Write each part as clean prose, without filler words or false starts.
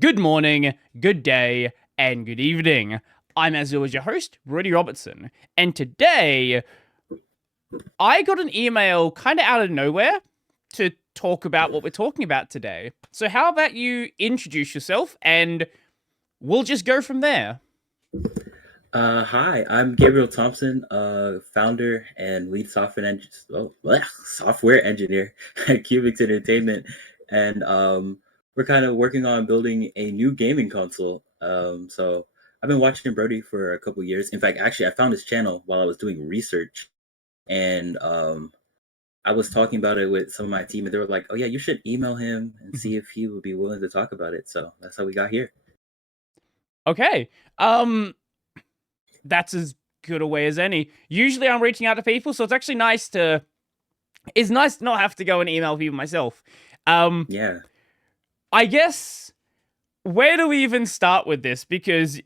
Good morning, good day, and good evening. I'm, as always, your host, Rudy Robertson, and today I got an email kind of out of nowhere to talk about what we're talking about today. So, how about you introduce yourself and we'll just go from there? Hi, I'm Gabriel Thompson, founder and lead software engineer at Cubix Entertainment, and we're kind of working on building a new gaming console. So I've been watching Brody for a couple years. In fact, actually, I found his channel while I was doing research, and I was talking about it with some of my team, and they were like, "Oh yeah, you should email him and see if he would be willing to talk about it." So that's how we got here. Okay. Um, that's as good a way as any. Usually I'm reaching out to people, so it's nice to not have to go and email people myself. Um, Yeah. I guess where do we even start with this? Because,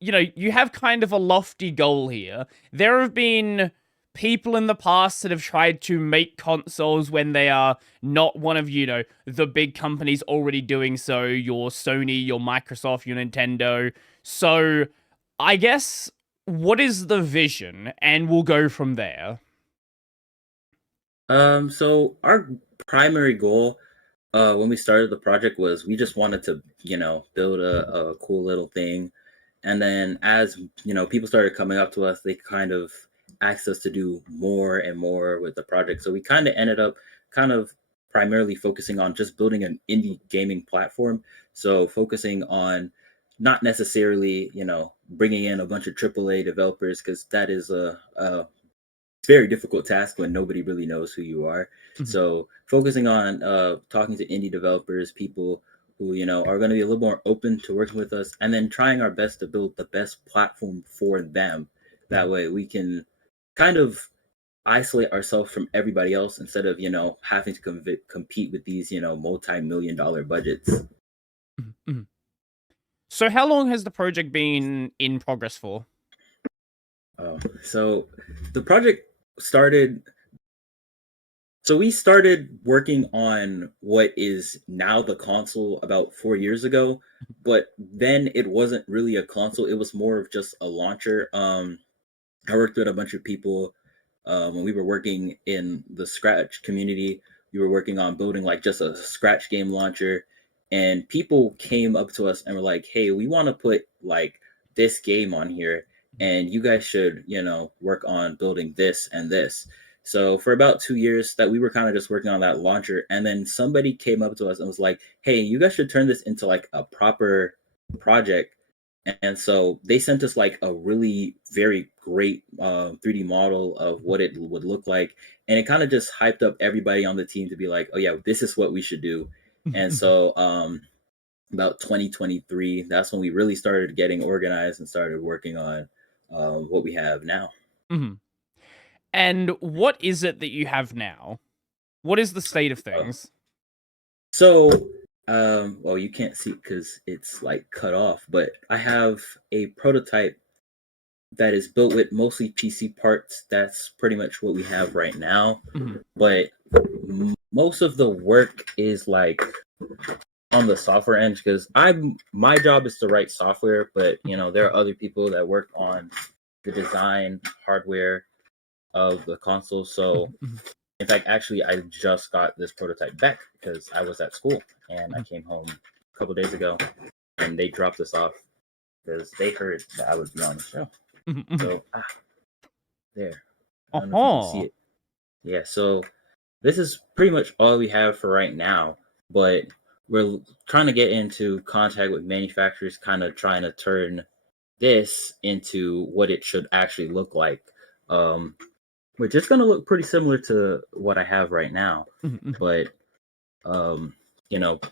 you have kind of a lofty goal here. There have been people in the past that have tried to make consoles when they are not one of, the big companies already doing so, your Sony, your Microsoft, your Nintendo. So, I guess, what is the vision? And we'll go from there. So our primary goal when we started the project was we just wanted to, build a cool little thing. And then as, people started coming up to us, they kind of asked us to do more and more with the project. So we kind of ended up kind of primarily focusing on just building an indie gaming platform. So focusing on not necessarily, bringing in a bunch of AAA developers because that is a very difficult task when nobody really knows who you are. Mhm, So focusing on talking to indie developers, people who are going to be a little more open to working with us, and then trying our best to build the best platform for them. That mhm, way we can kind of isolate ourselves from everybody else instead of having to compete with these multi-million-dollar budgets. mhm, mhm. So, how long has the project been in progress for? So the project started So we started working on what is now the console about 4 years ago, but then it wasn't really a console. It was more of just a launcher. I worked with a bunch of people when we were working in the Scratch community. We were working on building like just a Scratch game launcher, and people came up to us and were like, "Hey, we want to put like this game on here, and you guys should, work on building this and this." So for about 2 years, that we were kind of just working on that launcher, and then somebody came up to us and was like, "Hey, you guys should turn this into like a proper project." And so they sent us like a really very great 3D model of what it would look like. And it kind of just hyped up everybody on the team to be like, oh, yeah, this is what we should do. Mhm, And mhm, so about 2023, that's when we really started getting organized and started working on what we have now. mhm. And what is it that you have now? What is the state of Uh, things? so, well, you can't see because it's like cut off, but I have a prototype that is built with mostly PC parts. That's pretty much what we have right now. Mhm, But most of the work is like on the software end because my job is to write software, but there are other people that work on the design hardware of the console. So mhm, mhm, in fact, actually, I just got this prototype back because I was at school and I mhm, came home a couple days ago and they dropped this off because they heard that I would be on the show. mhm, mhm. So there, I don't know if you can see Uh-huh. it. Yeah, so this is pretty much all we have for right now, but we're trying to get into contact with manufacturers, kind of trying to turn this into what it should actually look like, um, which is going to look pretty similar to what I have right now. Mhm, mhm. But, um,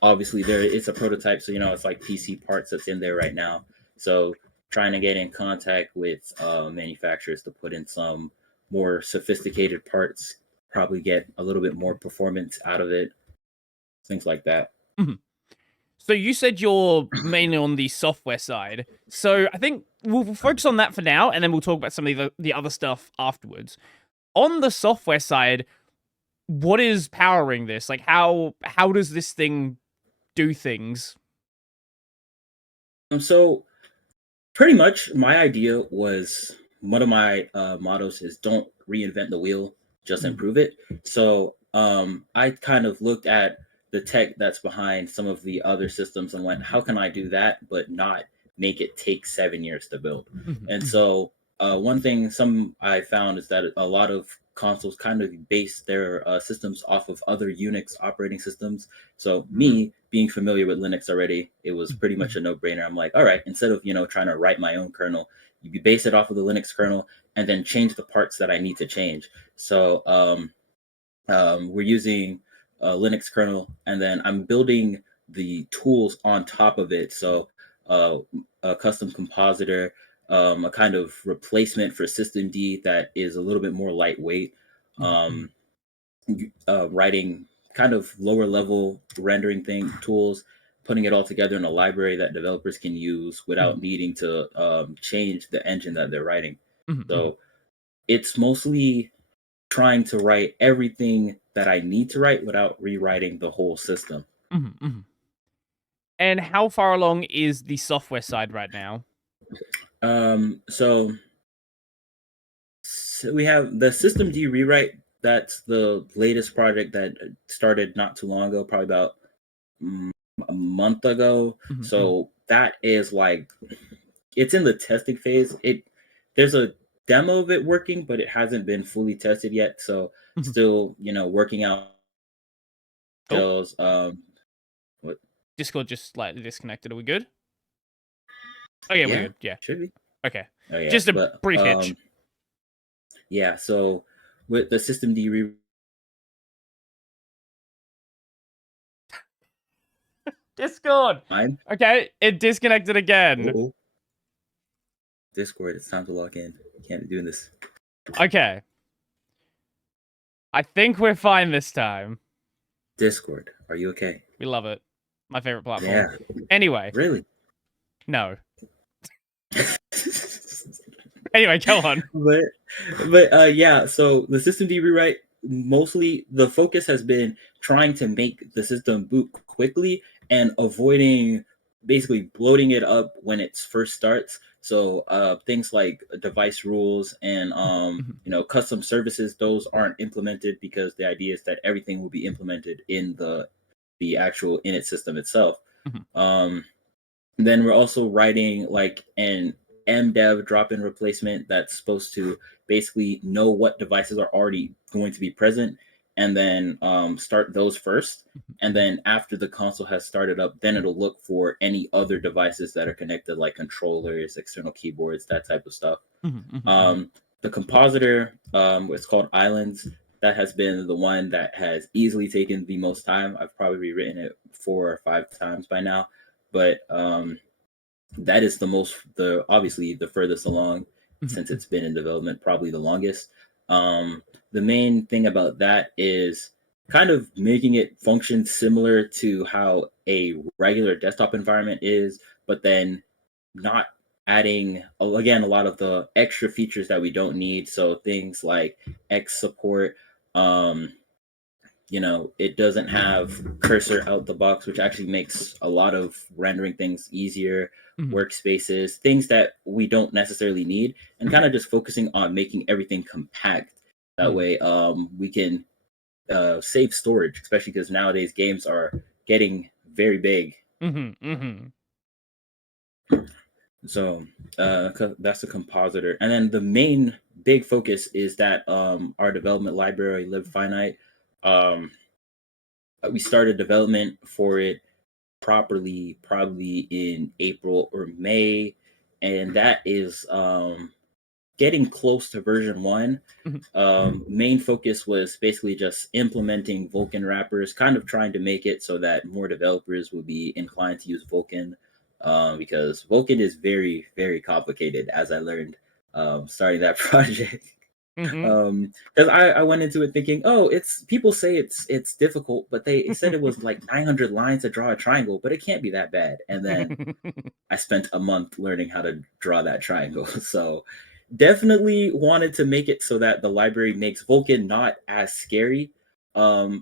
obviously there it's a prototype, so, it's like PC parts that's in there right now. So trying to get in contact with manufacturers to put in some more sophisticated parts, probably get a little bit more performance out of it, things like that. Mhm. So you said you're mainly on the software side. So I think we'll focus on that for now, and then we'll talk about some of the other stuff afterwards. On the software side, what is powering this? Like how does this thing do things? So pretty much my idea was one of my mottos is don't reinvent the wheel, just improve it. So I kind of looked at the tech that's behind some of the other systems and went, how can I do that but not make it take 7 years to build? And so one thing some I found is that a lot of consoles kind of base their systems off of other Unix operating systems. So me being familiar with Linux already, it was pretty much a no-brainer. I'm like, all right, instead of trying to write my own kernel, you base it off of the Linux kernel and then change the parts that I need to change. So we're using a Linux kernel, and then I'm building the tools on top of it. So a custom compositor, a kind of replacement for systemd that is a little bit more lightweight. Um, Writing kind of lower level rendering tools, putting it all together in a library that developers can use without needing to change the engine that they're writing. So it's mostly trying to write everything that I need to write without rewriting the whole system. And how far along is the software side right now? So we have the systemd rewrite. That's the latest project that started not too long ago, probably about a month ago. So that is like, it's in the testing phase. There's a demo of it working, but it hasn't been fully tested yet. So still, working out details. What? Discord just slightly disconnected. Are we good? Oh yeah, we're good. Yeah. Should be. Okay. Oh yeah, Just a but brief hitch. yeah. So with the systemd Discord. Okay, it disconnected again. Uh-oh. Discord, it's time to log in. Can't be doing this. Okay. I think we're fine this time. Discord, are you okay? We love it. My favorite platform. Yeah. Anyway. Really? No. Anyway, go on. But yeah, so the systemd rewrite, mostly the focus has been trying to make the system boot quickly and avoiding basically bloating it up when it first starts. So things like device rules and custom services, those aren't implemented because the idea is that everything will be implemented in the actual init system itself. Then we're also writing like an mdev drop-in replacement that's supposed to basically know what devices are already going to be present and then start those first. And then after the console has started up, then it'll look for any other devices that are connected, like controllers, external keyboards, that type of stuff. The compositor, it's called Islands. That has been the one that has easily taken the most time. I've probably rewritten it 4 or 5 times by now, but that is obviously the furthest along since it's been in development, probably the longest. The main thing about that is kind of making it function similar to how a regular desktop environment is, but then not adding, again, a lot of the extra features that we don't need. So things like X support, it doesn't have cursor out the box, which actually makes a lot of rendering things easier, workspaces, things that we don't necessarily need, and kind of just focusing on making everything compact. That way we can save storage, especially because nowadays games are getting very big. So that's the compositor. And then the main big focus is that our development library, Lib Finite, we started development for it properly probably in April or May, and that is getting close to version 1. Main focus was basically just implementing Vulkan wrappers, kind of trying to make it so that more developers would be inclined to use Vulkan, because Vulkan is very, very complicated, as I learned starting that project. Because I went into it thinking, oh, people say it's difficult, but they said it was like 900 lines to draw a triangle, but it can't be that bad. And then I spent a month learning how to draw that triangle. So definitely wanted to make it so that the library makes Vulkan not as scary. Our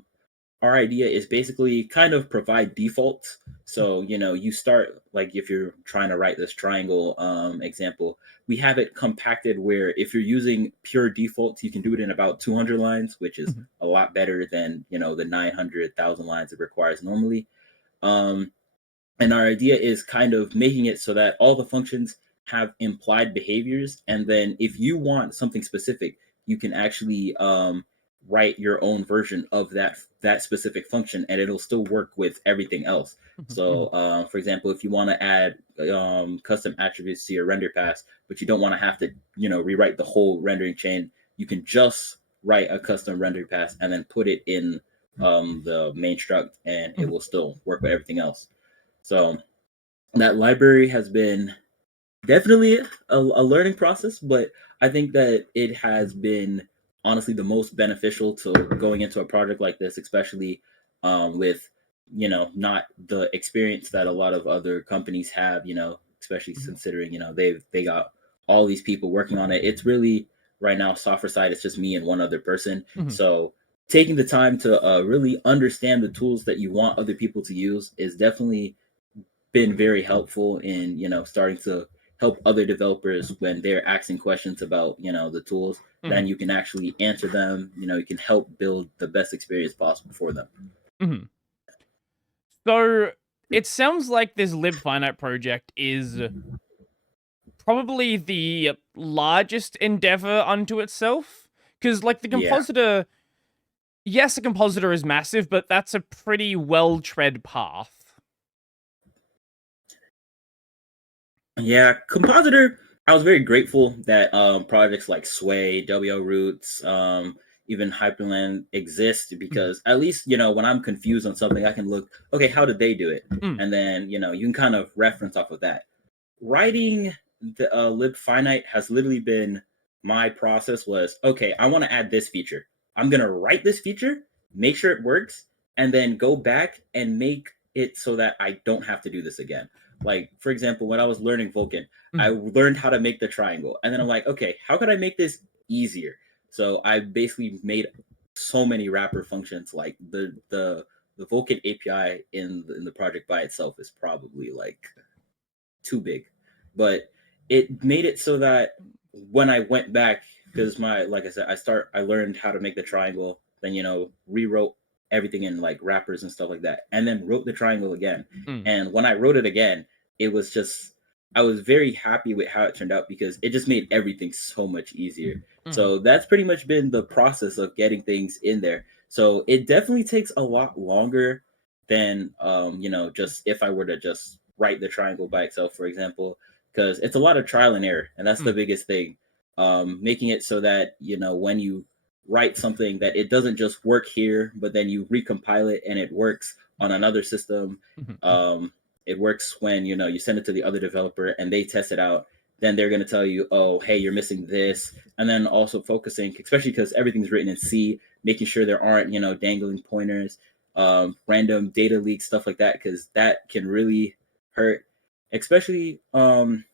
our idea is basically kind of provide defaults. So, you start, like, if you're trying to write this triangle example, we have it compacted where if you're using pure defaults, you can do it in about 200 lines, which is Mhm. a lot better than, the 900,000 lines it requires normally. Um, and our idea is kind of making it so that all the functions have implied behaviors. And then if you want something specific, you can actually write your own version of that specific function, and it'll still work with everything else. Mhm. So, Mhm. for example, if you want to add custom attributes to your render pass, but you don't want to have to, rewrite the whole rendering chain, you can just write a custom render pass and then put it in the main struct, and it Mhm. will still work with everything else. So that library has been definitely a learning process, but I think that it has been honestly the most beneficial to going into a project like this, especially with not the experience that a lot of other companies have. Especially Mhm. considering they got all these people working on it. It's really right now software side. It's just me and one other person. Mhm. So taking the time to really understand the tools that you want other people to use is definitely been very helpful in starting to help other developers when they're asking questions about the tools. Mhm. Then you can actually answer them. You can help build the best experience possible for them. Mhm. So it sounds like this Lib Finite project is probably the largest endeavor unto itself. Because, like, the Yeah. compositor, yes, the compositor is massive, but that's a pretty well tread path. Yeah, compositor. I was very grateful that projects like Sway, WO Roots, even Hyperland exist, Mhm. because at least when I'm confused on something, I can look. Okay, how did they do it? Mm. And then you can kind of reference off of that. Writing the Lib Finite has literally been my process. Was okay, I want to add this feature. I'm gonna write this feature, make sure it works, and then go back and make it so that I don't have to do this again. Like, for example, when I was learning Vulkan, I Mhm. learned how to make the triangle, and then I'm like, okay, how could I make this easier? So I basically made so many wrapper functions. Like the Vulkan API in the project by itself is probably like too big, but it made it so that when I went back, because like I said, I learned how to make the triangle, then rewrote everything in like wrappers and stuff like that, and then wrote the triangle again. Mm. And when I wrote it again, it was just I was very happy with how it turned out, because it just made everything so much easier. Mhm. So that's pretty much been the process of getting things in there. So it definitely takes a lot longer than just if I were to just write the triangle by itself, for example, because it's a lot of trial and error, and that's the Mm. biggest thing. Making it so that when you write something, that it doesn't just work here, but then you recompile it and it works on another system. Mhm. Mhm. Um, it works when you send it to the other developer and they test it out. Then they're going to tell you, oh, hey, you're missing this. And then also focusing, especially because everything's written in C, making sure there aren't dangling pointers, random data leaks, stuff like that, because that can really hurt, especially when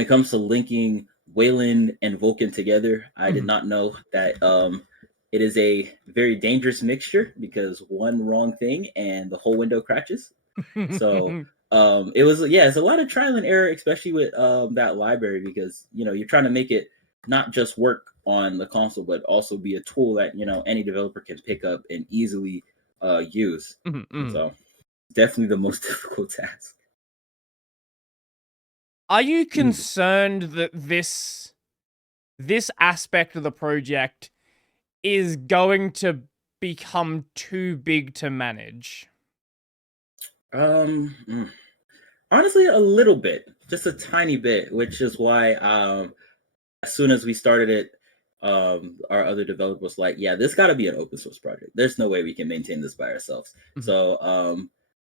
it comes to linking Wayland and Vulkan together. I did Mhm. not know that it is a very dangerous mixture, because one wrong thing and the whole window crashes. So it was, yeah, it's a lot of trial and error, especially with that library, because you're trying to make it not just work on the console, but also be a tool that any developer can pick up and easily use. Mhm. Mhm. So definitely the most difficult task. Are you concerned that this aspect of the project is going to become too big to manage? Um, mm, Honestly, a little bit, just a tiny bit, which is why as soon as we started it, our other developer was like, "Yeah, this got to be an open source project. There's no way we can maintain this by ourselves." Mhm. So,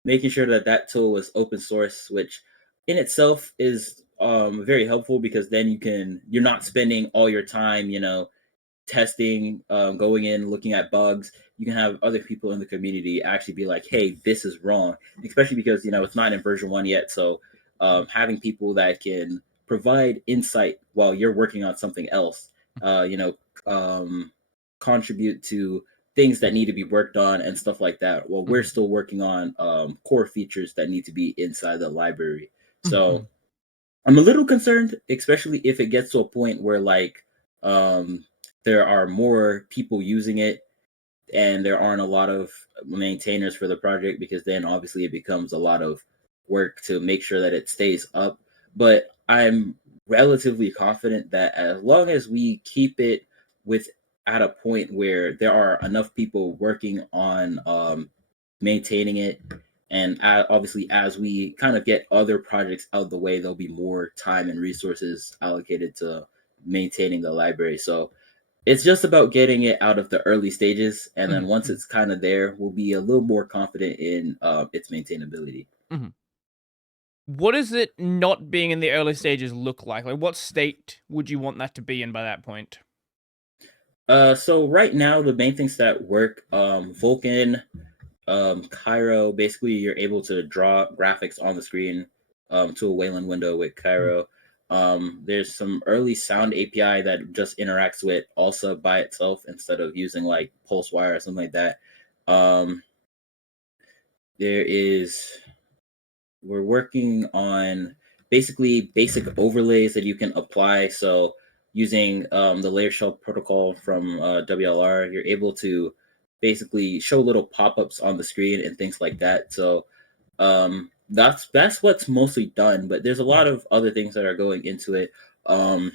making sure that that tool was open source, which in itself is very helpful, because then you're not spending all your time, testing, going in, looking at bugs. You can have other people in the community actually be like, "Hey, this is wrong," especially because it's not in version 1 yet. So, having people that can provide insight while you're working on something else, uh, you know, um, contribute to things that need to be worked on and stuff like that. Well, we're Mhm. still working on core features that need to be inside the library. Mhm, So mhm, I'm a little concerned, especially if it gets to a point where like um, there are more people using it and there aren't a lot of maintainers for the project, because then obviously it becomes a lot of work to make sure that it stays up. But I'm relatively confident that as long as we keep it with at a point where there are enough people working on maintaining it, and obviously as we kind of get other projects out of the way, there'll be more time and resources allocated to maintaining the library. So it's just about getting it out of the early stages, and then mhm, once mhm, it's kind of there, we'll be a little more confident in its maintainability. mhm. What does it not being in the early stages look like? Like, what state would you want that to be in by that point? So right now, the main things that work, Vulkan, Cairo. Basically, you're able to draw graphics on the screen to a Wayland window with Mhm, Cairo. There's some early sound API that just interacts with ALSA by itself instead of using like PulseWire or something like that. Um, there is we're working on basically basic overlays that you can apply. So using the layer shell protocol from WLR, you're able to basically show little pop-ups on the screen and things like that. So that's what's mostly done, but there's a mhm, lot of other things that are going into it. Um,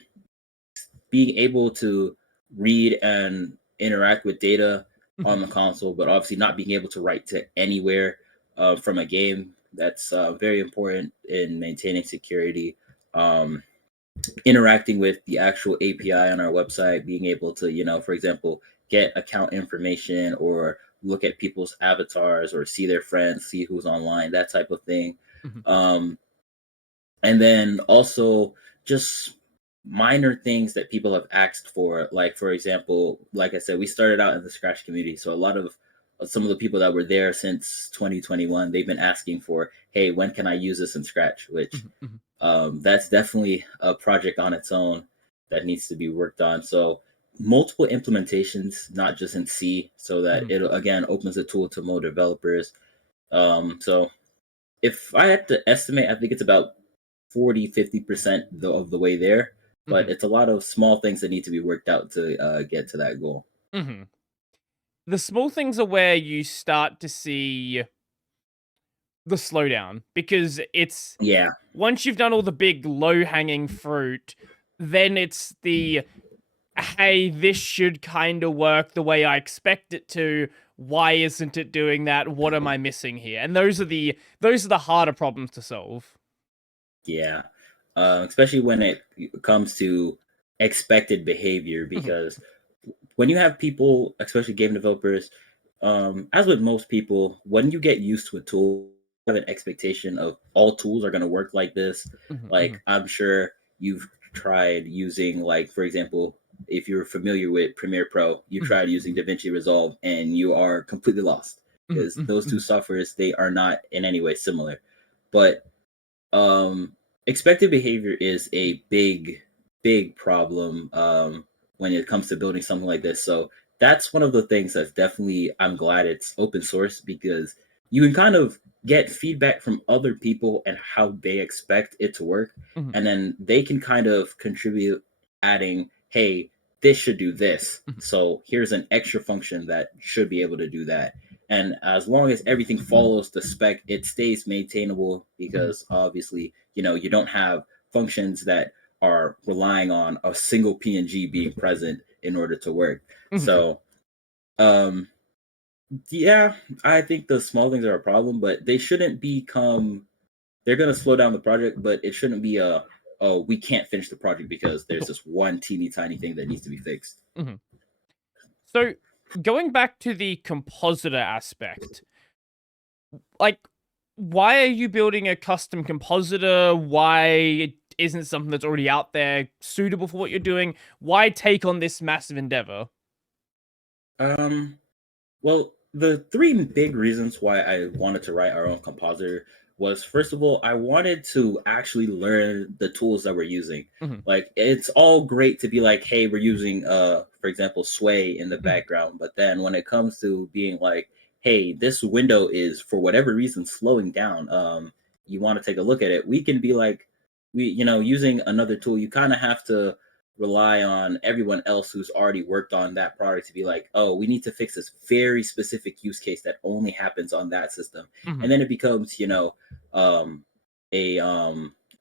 Being able to read and interact with data on mhm, the console, but obviously not being able to write to anywhere from a game. That's very important in maintaining security. Um, Interacting with the actual API on our website, being able to, for example, get account information or look at people's avatars or see their friends, see who's online, that type of thing. mhm, Um, and then also just minor things that people have asked for, like for example, like I said, we started out in the Scratch community, so a lot of some of the people that were there since 2021, they've been asking for, hey, when can I use this in Scratch, which mhm, mhm, that's definitely a project on its own that needs to be worked on. So multiple implementations, not just in C, so that mhm, it again opens the tool to more developers. So if I had to estimate, I think it's about 40-50% of the way there, but mhm, it's a lot of small things that need to be worked out to get to that goal. mhm. The small things are where you start to see the slowdown because it's Yeah, once you've done all the big low hanging fruit, then it's the hey, this should kind of work the way I expect it to. Why isn't it doing that? What am I missing here? And those are the harder problems to solve. yeah. Especially when it comes to expected behavior, Mhm, because when you have people, especially game developers, as with most people, when you get used to a tool, you have an expectation of all tools are going to work like this. mhm, Like mhm, I'm sure you've tried using, like for example, if you're familiar with Premiere Pro, you mhm, tried using DaVinci Resolve and you are completely lost, mhm, because mhm, those two mhm, softwares, they are not in any way similar. But um expected behavior is a big problem when it comes to building something like this. So that's one of the things that's definitely, I'm glad it's open source, because you can kind of get feedback from other people and how they expect it to work, mhm, and then they can kind of contribute, adding, hey, this should do this, mhm, so here's an extra function that should be able to do that. And as long as everything follows the spec, it stays maintainable, mhm, because obviously, you don't have functions that are relying on a single PNG being present in order to work. mhm, So, um, yeah, I think the small things are a problem, but they shouldn't become. They're going to slow down the project, but it shouldn't be a, oh, we can't finish the project because there's this one teeny tiny thing that needs to be fixed. mhm. So going back to the compositor aspect, like why are you building a custom compositor? Why isn't something that's already out there suitable for what you're doing? Why take on this massive endeavor? Um, Well, the three big reasons why I wanted to write our own compositor was, first of all, I wanted to actually learn the tools that we're using. Mhm, Like, it's all great to be like, hey, we're using for example, sway in the mhm, background, but then when it comes to being like, hey, this window is for whatever reason slowing down, you want to take a look at it, we can be like, using another tool, you kind of have to rely on everyone else who's already worked on that product to be like, oh, we need to fix this very specific use case that only happens on that system. mhm, And then it becomes, um, a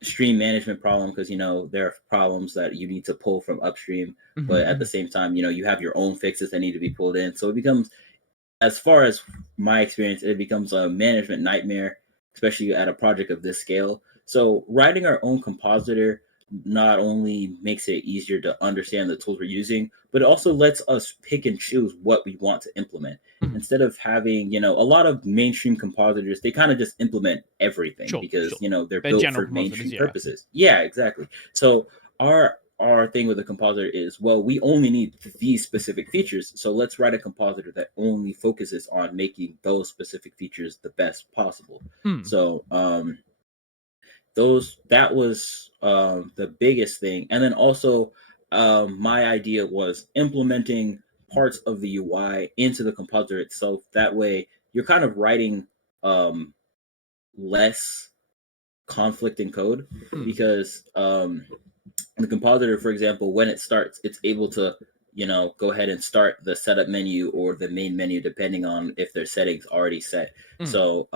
stream management problem, because there are problems that you need to pull from upstream, mhm, but at the mhm, same time, you have your own fixes that need to be pulled in. So it becomes, as far as my experience, it becomes a management nightmare, especially at a project of this scale. So writing our own compositor not only makes it easier to understand the tools we're using, but it also lets us pick and choose what we want to implement. mhm. Instead of having, a lot of mainstream compositors, they kind of just implement everything Sure, because, sure. they're They're built general for compositors, mainstream yeah. purposes. Yeah, exactly. So our thing with a compositor is, well, we only need these specific features, so let's write a compositor that only focuses on making those specific features the best possible. Mm, So those that was the biggest thing. And then also, my idea was implementing parts of the UI into the compositor itself. That way you're kind of writing um, less conflict in code, mm, because the compositor, for example, when it starts, it's able to, go ahead and start the setup menu or the main menu, depending on if their settings already set. mm. So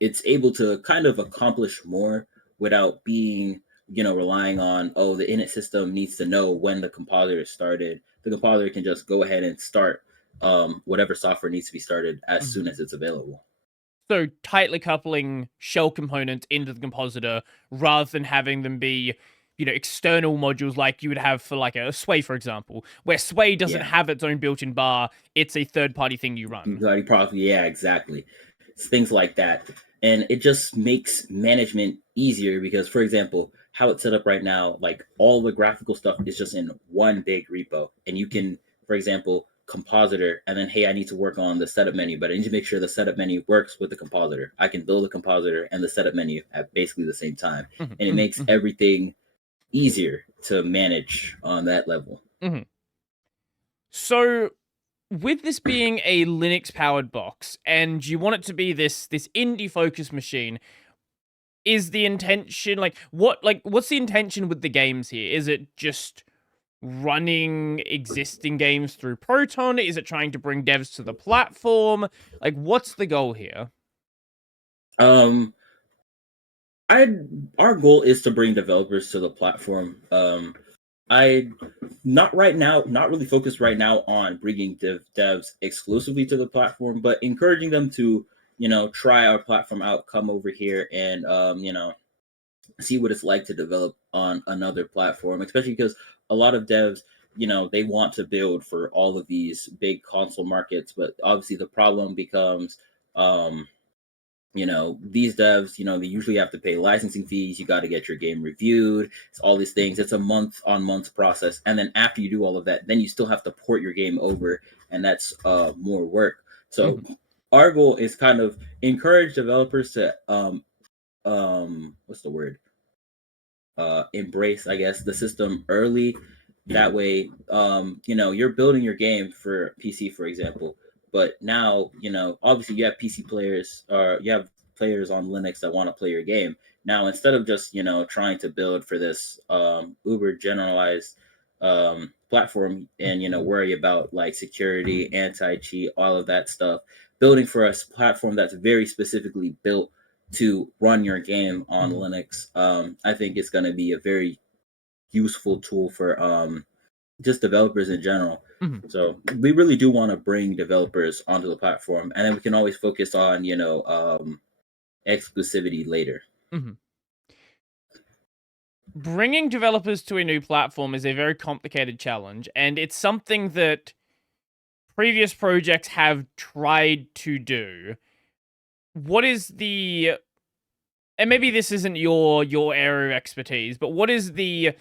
it's able to kind of accomplish more without being, relying on, oh, the init system needs to know when the compositor started. The compositor can just go ahead and start whatever software needs to be started as soon Mhm. as it's available. So tightly coupling shell components into the compositor rather than having them be, external modules like you would have for like a Sway, for example, where Sway doesn't Yeah. have its own built-in bar. It's a third-party thing you run. Bloody profit. Yeah, exactly. It's things like that. And it just makes management easier because, for example, how it's set up right now, like all the graphical stuff is just in one big repo. And you Mhm, can, for example, compositor, and then, hey, I need to work on the setup menu, but I need to make sure the setup menu works with the compositor. I can build a compositor and the setup menu at basically the same time. mhm, And it mhm, makes mhm, everything easier to manage on that level. mhm. So with this being a Linux powered box and you want it to be this indie focused machine, is the intention what's the intention with the games here? Is it just running existing games through Proton? Is it trying to bring devs to the platform? Like what's the goal here? Um, I Our goal is to bring developers to the platform. I not right now, not really focused right now on bringing devs exclusively to the platform, but encouraging them to, try our platform out, come over here and, see what it's like to develop on another platform, especially because a lot of devs, they want to build for all of these big console markets, but obviously the problem becomes, um, these devs, they usually have to pay licensing fees. You got to get your game reviewed. It's all these things. It's a month on month process. And then after you do all of that, then you still have to port your game over. And that's more work. So Mhm, our goal is kind of encourage developers to, what's the word? Embrace, I guess, the system early. That way, you're building your game for PC, for example. But now, obviously you have PC players, or you have players on Linux that want to play your game. Now, instead of just, trying to build for this uber generalized platform and, worry about like security, anti-cheat, all of that stuff, building for a platform that's very specifically built to run your game on mhm, Linux, I think it's going to be a very useful tool for just developers in general. mhm, So we really do want to bring developers onto the platform, and then we can always focus on, exclusivity later. mhm. Bringing developers to a new platform is a very complicated challenge, and it's something that previous projects have tried to do. What is the and maybe this isn't your area of expertise, but what is the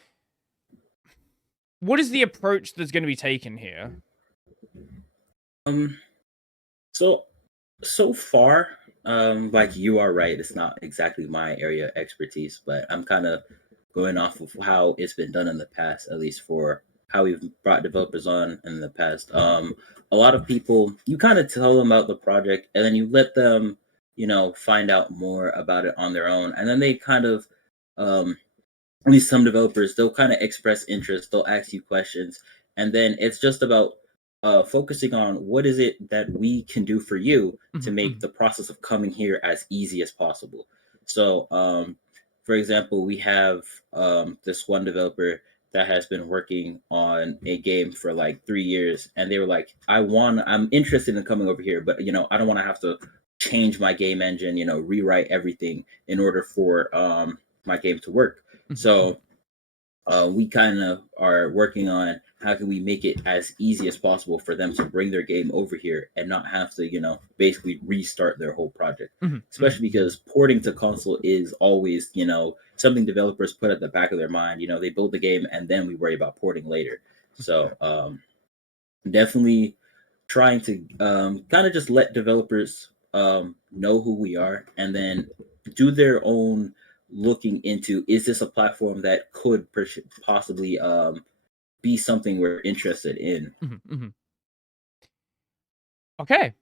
approach that's going to be taken here? Um, so so far, Like you are right. It's not exactly my area of expertise, but I'm kind of going off of how it's been done in the past, at least for how we've brought developers on in the past. A lot of people, you kind of tell them about the project, and then you let them, find out more about it on their own, and then they kind of, um, at least some developers, they'll kind of express interest, they'll ask you questions, and then it's just about focusing on what is it that we can do for you to make the process of coming here as easy as possible. So, for example, we have this one developer that has been working on a game for like 3 years, and they were like, I'm interested in coming over here, but I don't want to have to change my game engine, rewrite everything in order for my game to work. So we kind of are working on how can we make it as easy as possible for them to bring their game over here and not have to, basically restart their whole project. Especially because porting to console is always, something developers put at the back of their mind. They build the game and then we worry about porting later. So definitely trying to kind of just let developers know who we are and then do their own looking into, is this a platform that could possibly be something we're interested in. Okay.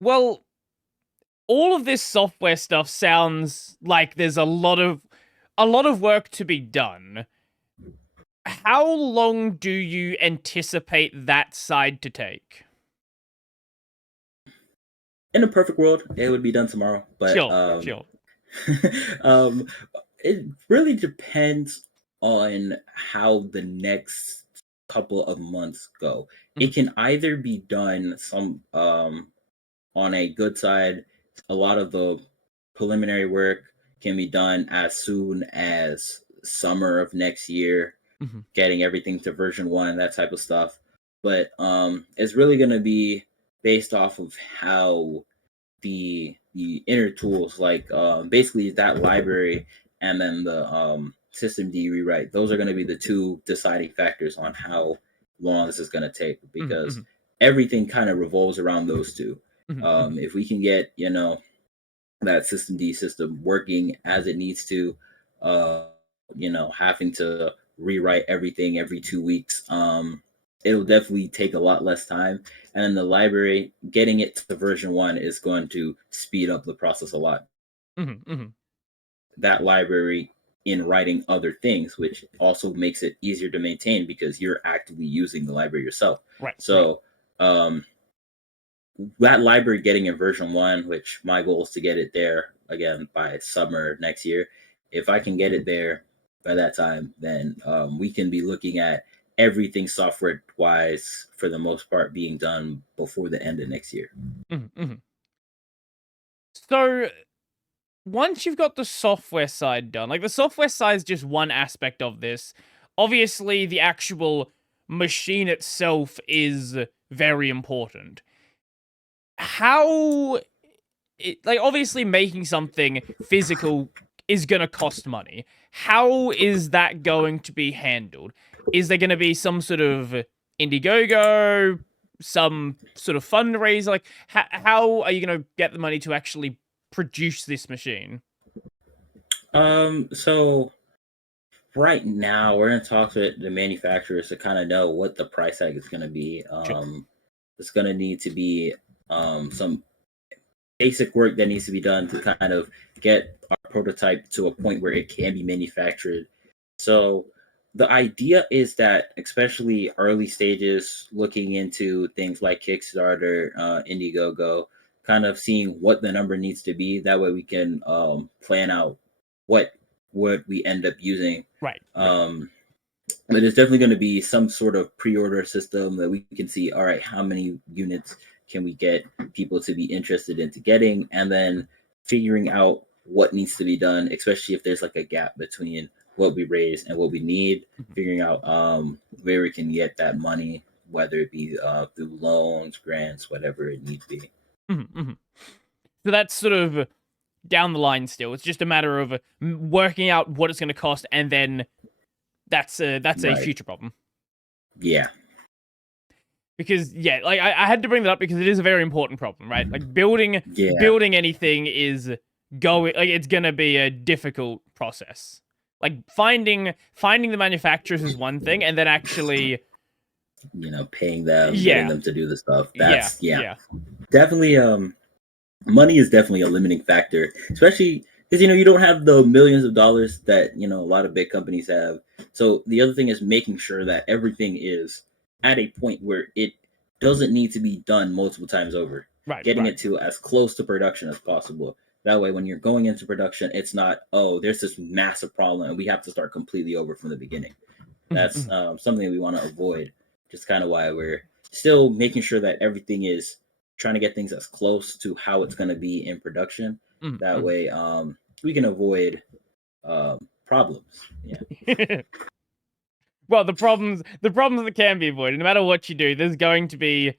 Well, all of this software stuff sounds like there's a lot of work to be done. How long do you anticipate that side to take? In a perfect world, it would be done tomorrow, but Sure. um, it really depends on how the next couple of months go. It can either be done on a good side. A lot of the preliminary work can be done as soon as summer of next year, getting everything to version 1, that type of stuff. But it's really going to be based off of how the inner tools, like basically that library and then the system D rewrite, those are going to be the two deciding factors on how long this is going to take, because everything kind of revolves around those two. If we can get that system D system working as it needs to, having to rewrite everything every 2 weeks, it'll definitely take a lot less time. And then the library, getting it to version 1 is going to speed up the process a lot. That library in writing other things, which also makes it easier to maintain because you're actively using the library yourself. Right. So, that library getting in version 1, which my goal is to get it there again by summer next year. If I can get it there by that time, then we can be looking at everything software wise, for the most part, being done before the end of next year. So once you've got the software side done, like the software side is just one aspect of this. Obviously, the actual machine itself is very important. How, like, obviously making something physical is going to cost money. How is that going to be handled? Is there going to be some sort of Indiegogo, some sort of fundraiser? Like, how are you going to get the money to actually produce this machine? So right now we're in talks with the manufacturers to kind of know what the price tag is going to be. It's going to need to be some basic work that needs to be done to kind of get our prototype to a point where it can be manufactured. So the idea is that, especially early stages, looking into things like Kickstarter, Indiegogo, kind of seeing what the number needs to be. That way we can plan out what we end up using. Right. But it's definitely going to be some sort of pre-order system that we can see, all right, how many units can we get people to be interested into getting, and then figuring out what needs to be done, especially if there's like a gap between what we raise and what we need, figuring out where we can get that money, whether it be through loans, grants, whatever it needs to be. So that's sort of down the line still. It's just a matter of working out what it's going to cost, and then that's a Right. future problem. Yeah. Because yeah, like I had to bring that up because it is a very important problem, right? Like building Yeah. building anything is going like it's gonna be a difficult process. Like finding the manufacturers is one thing, and then actually Paying them, getting yeah, them to do the stuff. yeah, That's yeah, yeah. definitely. Money is definitely a limiting factor, especially because you don't have the millions of dollars that a lot of big companies have. So the other thing is making sure that everything is at a point where it doesn't need to be done multiple times over, Right, getting right. it to as close to production as possible. That way, when you're going into production, it's not, oh, there's this massive problem and we have to start completely over from the beginning. Mhm, That's mhm, something we want to avoid. Just kind of why we're still making sure that everything is trying to get things as close to how it's going to be in production. mhm, That mhm. way, we can avoid problems. Yeah. Well, the problems that can be avoided, no matter what you do, there's going to be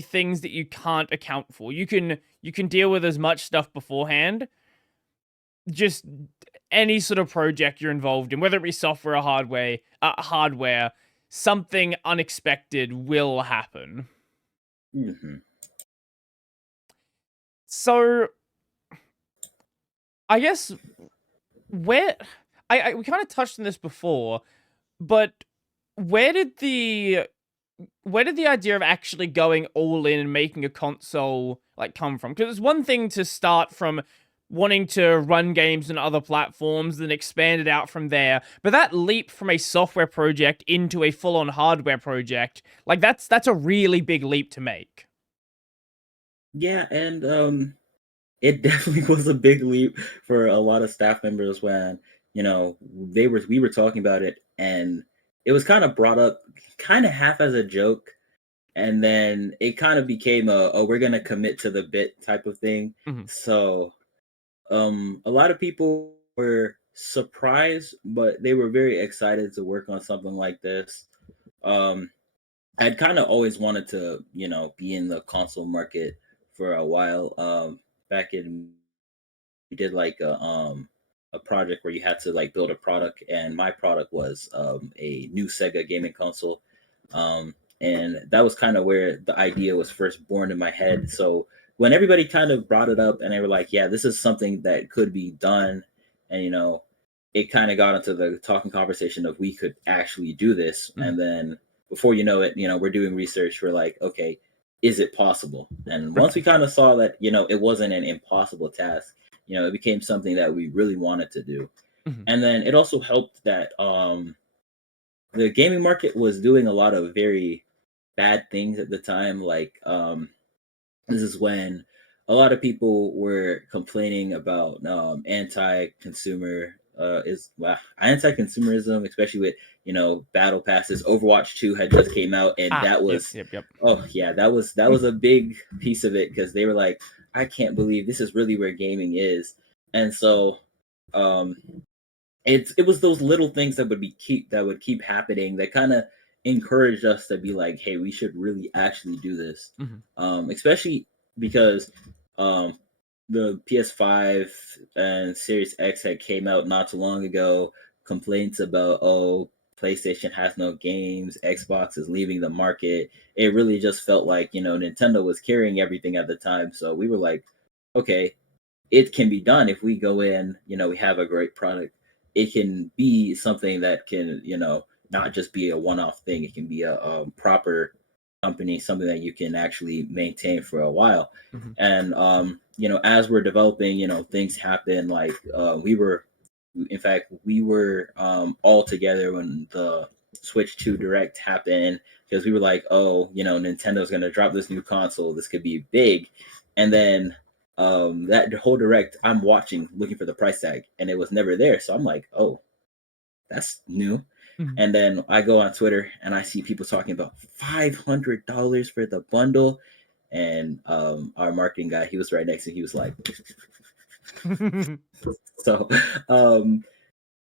things that you can't account for. You can deal with as much stuff beforehand. Just any sort of project you're involved in, whether it be software or hardware, something unexpected will happen. Hmm. So I guess where I we kind of touched on this before, but where did the where did the idea of actually going all in and making a console like come from? Because it's one thing to start from wanting to run games on other platforms and expand it out from there, but that leap from a software project into a full-on hardware project, like that's a really big leap to make. Yeah, and it definitely was a big leap for a lot of staff members when we were talking about it, and it was kind of brought up kind of half as a joke, and then it kind of became a, oh, we're gonna commit to the bit type of thing. Mhm. So a lot of people were surprised, but they were very excited to work on something like this. um I'd kind of always wanted to be in the console market for a while. Back in we did like a project where you had to like build a product, and my product was a new Sega gaming console. And that was kind of where the idea was first born in my head. So when everybody kind of brought it up and they were like, yeah, this is something that could be done, and it kind of got into the talking conversation of we could actually do this. Mhm. And then before you know it, we're doing research. We're like, okay, is it possible? And once we kind of saw that it wasn't an impossible task, it became something that we really wanted to do. Mhm. And then it also helped that the gaming market was doing a lot of very bad things at the time. Like this is when a lot of people were complaining about anti-consumer anti-consumerism, especially with battle passes. Overwatch 2 had just came out, and Ah, that yep, was, yep, yep. oh yeah, that was a big piece of it, because they were like, I can't believe this is really where gaming is. And so um it was those little things that would keep happening that kind of encouraged us to be like, hey, we should really actually do this. Mhm. Especially because um the PS5 and Series X had came out not too long ago. Complaints about, oh, PlayStation has no games, Xbox is leaving the market. It really just felt like Nintendo was carrying everything at the time. So we were like, okay, it can be done if we go in, we have a great product. It can be something that can, not just be a one-off thing. It can be a proper company, something that you can actually maintain for a while. Mhm. And as we're developing, things happen. Like in fact, we were all together when the Switch 2 Direct happened, because we were like, oh, Nintendo's gonna drop this new console. This could be big. And then that whole Direct, I'm watching, looking for the price tag, and it was never there. So I'm like, oh, that's new. Mhm. And then I go on Twitter and I see people talking about $500 for the bundle. And our marketing guy, he was right next to me. He was like, so um,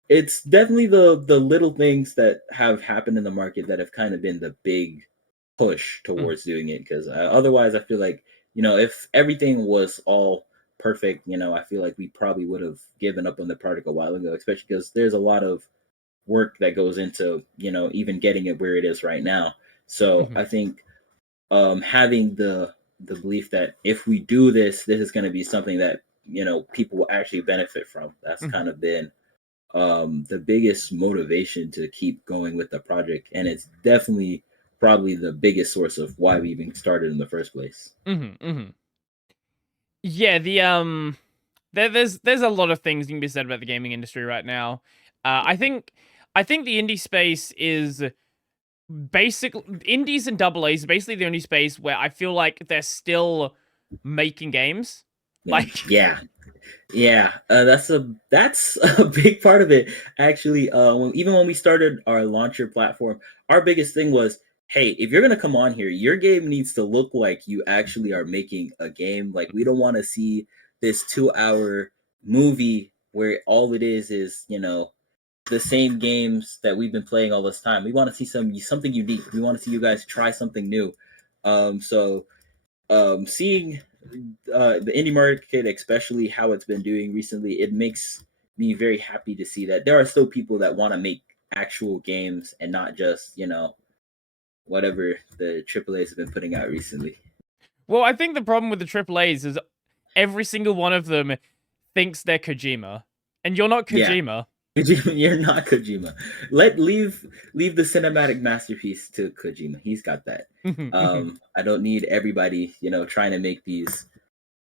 it's definitely the little things that have happened in the market that have kind of been the big push Mhm. towards doing it. Because otherwise, I feel like if everything was all perfect, I feel like we probably would have given up on the product a while ago. Especially because there's a lot of work that goes into even getting it where it is right now. So Mhm. I think having the belief that if we do this, this is going to be something that people will actually benefit from. That's Mhm. kind of been the biggest motivation to keep going with the project, and it's definitely probably the biggest source of why we even started in the first place. Mhm. Mhm. Yeah, there's a lot of things that can be said about the gaming industry right now. I think the indie space is basically indies and double A's basically the only space where I feel like they're still making games. Man, Like, yeah, yeah, that's a big part of it. Actually, even when we started our launcher platform, our biggest thing was, hey, if you're gonna come on here, your game needs to look like you actually are making a game. Like, we don't want to see this 2 hour movie where all it is the same games that we've been playing all this time. We want to see something unique. We want to see you guys try something new. So seeing the indie market, especially how it's been doing recently, it makes me very happy to see that there are still people that want to make actual games and not just whatever the AAA's have been putting out recently. well, I think the problem with the triple A's is every single one of them thinks they're Kojima, and you're not Yeah, Kojima. Kojima, you're not Kojima. Leave the cinematic masterpiece to Kojima. He's got that. Mhm. Mhm. I don't need everybody trying to make these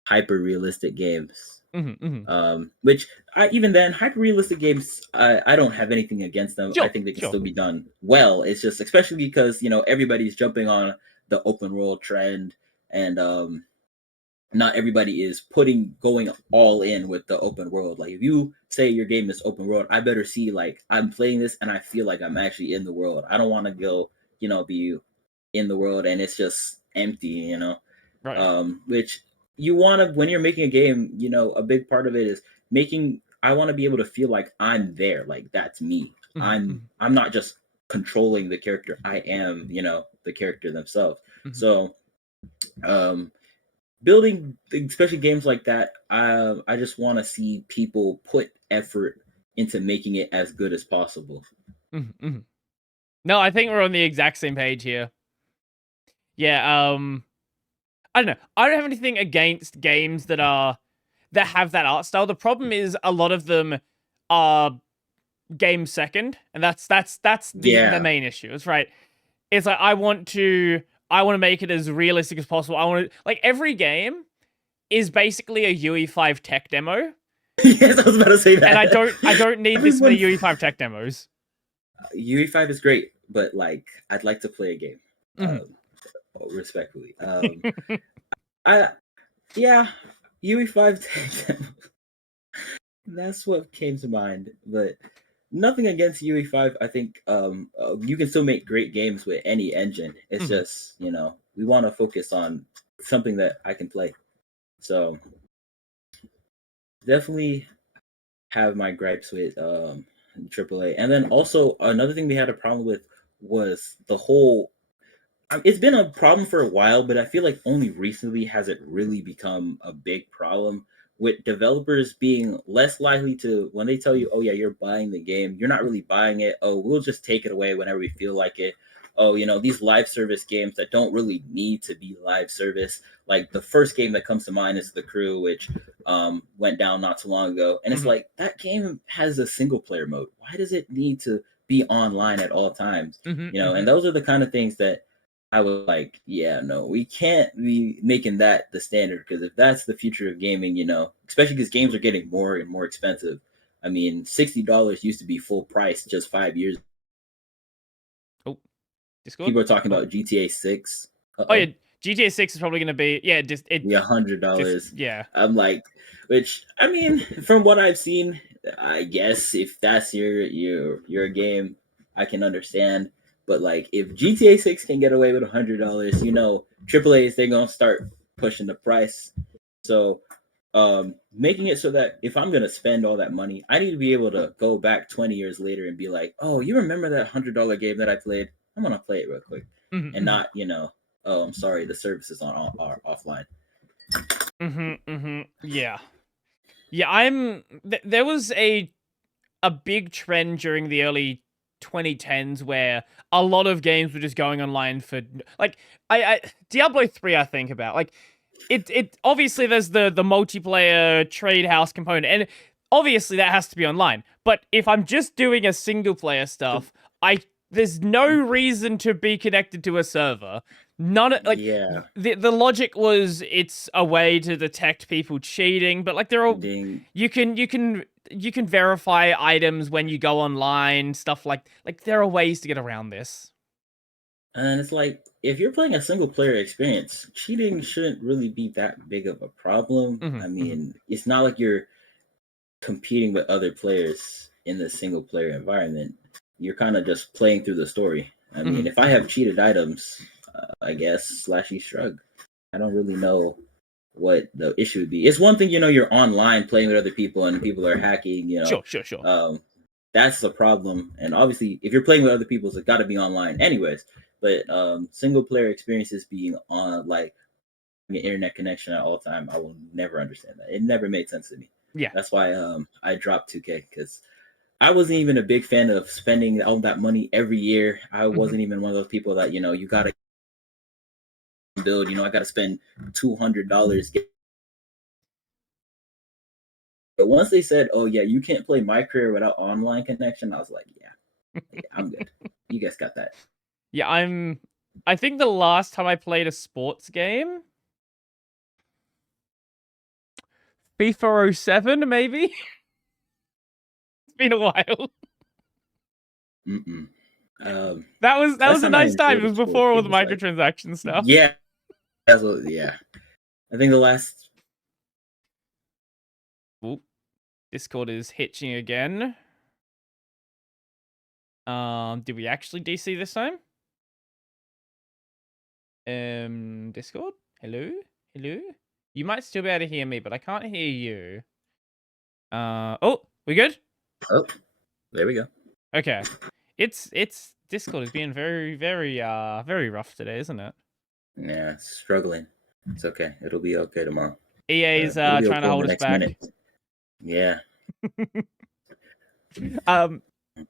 hyper realistic games. Mhm. Mhm. Which even then, hyper realistic games, I don't have anything against them. I Sure, think they can sure. still be done well. It's just especially because everybody's jumping on the open world trend, and not everybody is going all in with the open world. Like if you say your game is open world, I better see like I'm playing this and I feel like I'm actually in the world. I don't want to go be in the world and it's just empty. Right. Which you want to when you're making a game. A big part of it is making. I want to be able to feel like I'm there, like that's me. Mhm. I'm Mhm. I'm not just controlling the character. I am the character themselves. Mhm. So um building especially games like that, I just want to see people put effort into making it as good as possible. Mhm. Mhm. No, I think we're on the exact same page here. Yeah, I don't know. I don't have anything against games that have that art style. The problem is a lot of them are game second, and that's the Yeah. main issue. It's right. It's like I want to make it as realistic as possible. I want to like every game is basically a UE5 tech demo, Yes, I was about to say and that. I don't need this many Everyone, UE5 tech demos. UE5 is great, but like I'd like to play a game. Mhm. Um, Respectfully. I Yeah, UE5 that's what came to mind, but nothing against UE5. I think you can still make great games with any engine. It's Mhm. just we want to focus on something that I can play. So definitely have my gripes with AAA, and then also another thing we had a problem with was the whole. It's been a problem for a while, but I feel like only recently has it really become a big problem with developers being less likely to when they tell you, "Oh yeah, you're buying the game." You're not really buying it. Oh, we'll just take it away whenever we feel like it. Oh, these live service games that don't really need to be live service. Like the first game that comes to mind is The Crew, which went down not too long ago, and it's Mhm. like that game has a single player mode. Why does it need to be online at all times? Mhm. And Mhm. those are the kind of things that I was like, yeah, no, we can't be making that the standard because if that's the future of gaming, especially because games are getting more and more expensive. I mean, $60 used to be full price just 5 years. Oh, Discord. People are talking Oh, about GTA 6. oh yeah. Uh-oh. GTA 6 is probably going to be just it Be just $100. yeah. I'm like, which I mean, from what I've seen, I guess if that's your game, I can understand. But like, if GTA 6 can get away with $100, AAA's they're gonna start pushing the price. So, making it so that if I'm gonna spend all that money, I need to be able to go back 20 years later and be like, oh, you remember that $100 game that I played? I'm gonna play it real quick, Mhm. and Mhm. not oh, I'm sorry, the service is are offline. Mhm. Mhm. Yeah. Yeah, there was a big trend during the early 2010s where a lot of games were just going online for like I Diablo 3 I think about. Like it obviously there's the multiplayer trade house component and obviously that has to be online. But if I'm just doing a single player stuff, there's no reason to be connected to a server. None like Yeah. the logic was it's a way to detect people cheating, but like there are Ding. you can verify items when you go online, stuff like there are ways to get around this. And it's like, if you're playing a single player experience, cheating shouldn't really be that big of a problem. I mean, it's not like you're competing with other players in the single player environment. You're kind of just playing through the story. I mean, if I have cheated items, I guess Slashy shrug. I don't really know what the issue would be. It's one thing, you're online playing with other people and people are hacking, Sure. That's the problem. And obviously, if you're playing with other people, it's got to be online anyways. But single player experiences being on like an internet connection at all time, I will never understand that. It never made sense to me. Yeah. That's why I dropped 2K, because I wasn't even a big fan of spending all that money every year. I wasn't even one of those people that, you got to build, I got to spend $200. But once they said, oh, yeah, you can't play My Career without online connection, I was like, yeah, I'm good. You guys got that. Yeah, I think the last time I played a sports game, FIFA 07, maybe? It's been a while. That was a nice time. It was before all the microtransaction stuff. Yeah. Yeah. I think the last... Ooh, Discord is hitching again. Did we actually DC this time? Discord? Hello? You might still be able to hear me, but I can't hear you. Oh, we good? Oh, there we go. Okay. It's Discord is being very, very, very rough today, isn't it? Yeah, struggling. It's okay. It'll be okay tomorrow. EA's trying to hold us back. Minute. Yeah.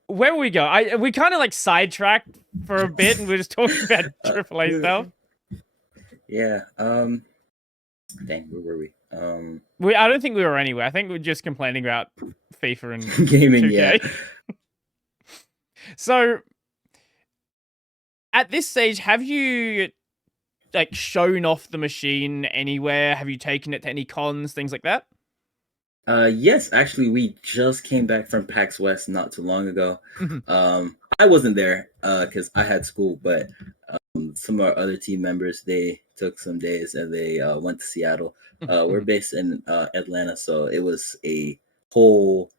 Where we go? We kind of like sidetracked for a bit, and we are just talking about AAA stuff. Yeah. Dang, where were we? I don't think we were anywhere. I think we are just complaining about FIFA and gaming. 2K. Yeah. So, at this stage, have you like shown off the machine anywhere? Have you taken it to any cons, things like that? Yes, actually, we just came back from PAX West not too long ago. I wasn't there because I had school, but some of our other team members, they took some days and they went to Seattle. We're based in Atlanta, so it was a whole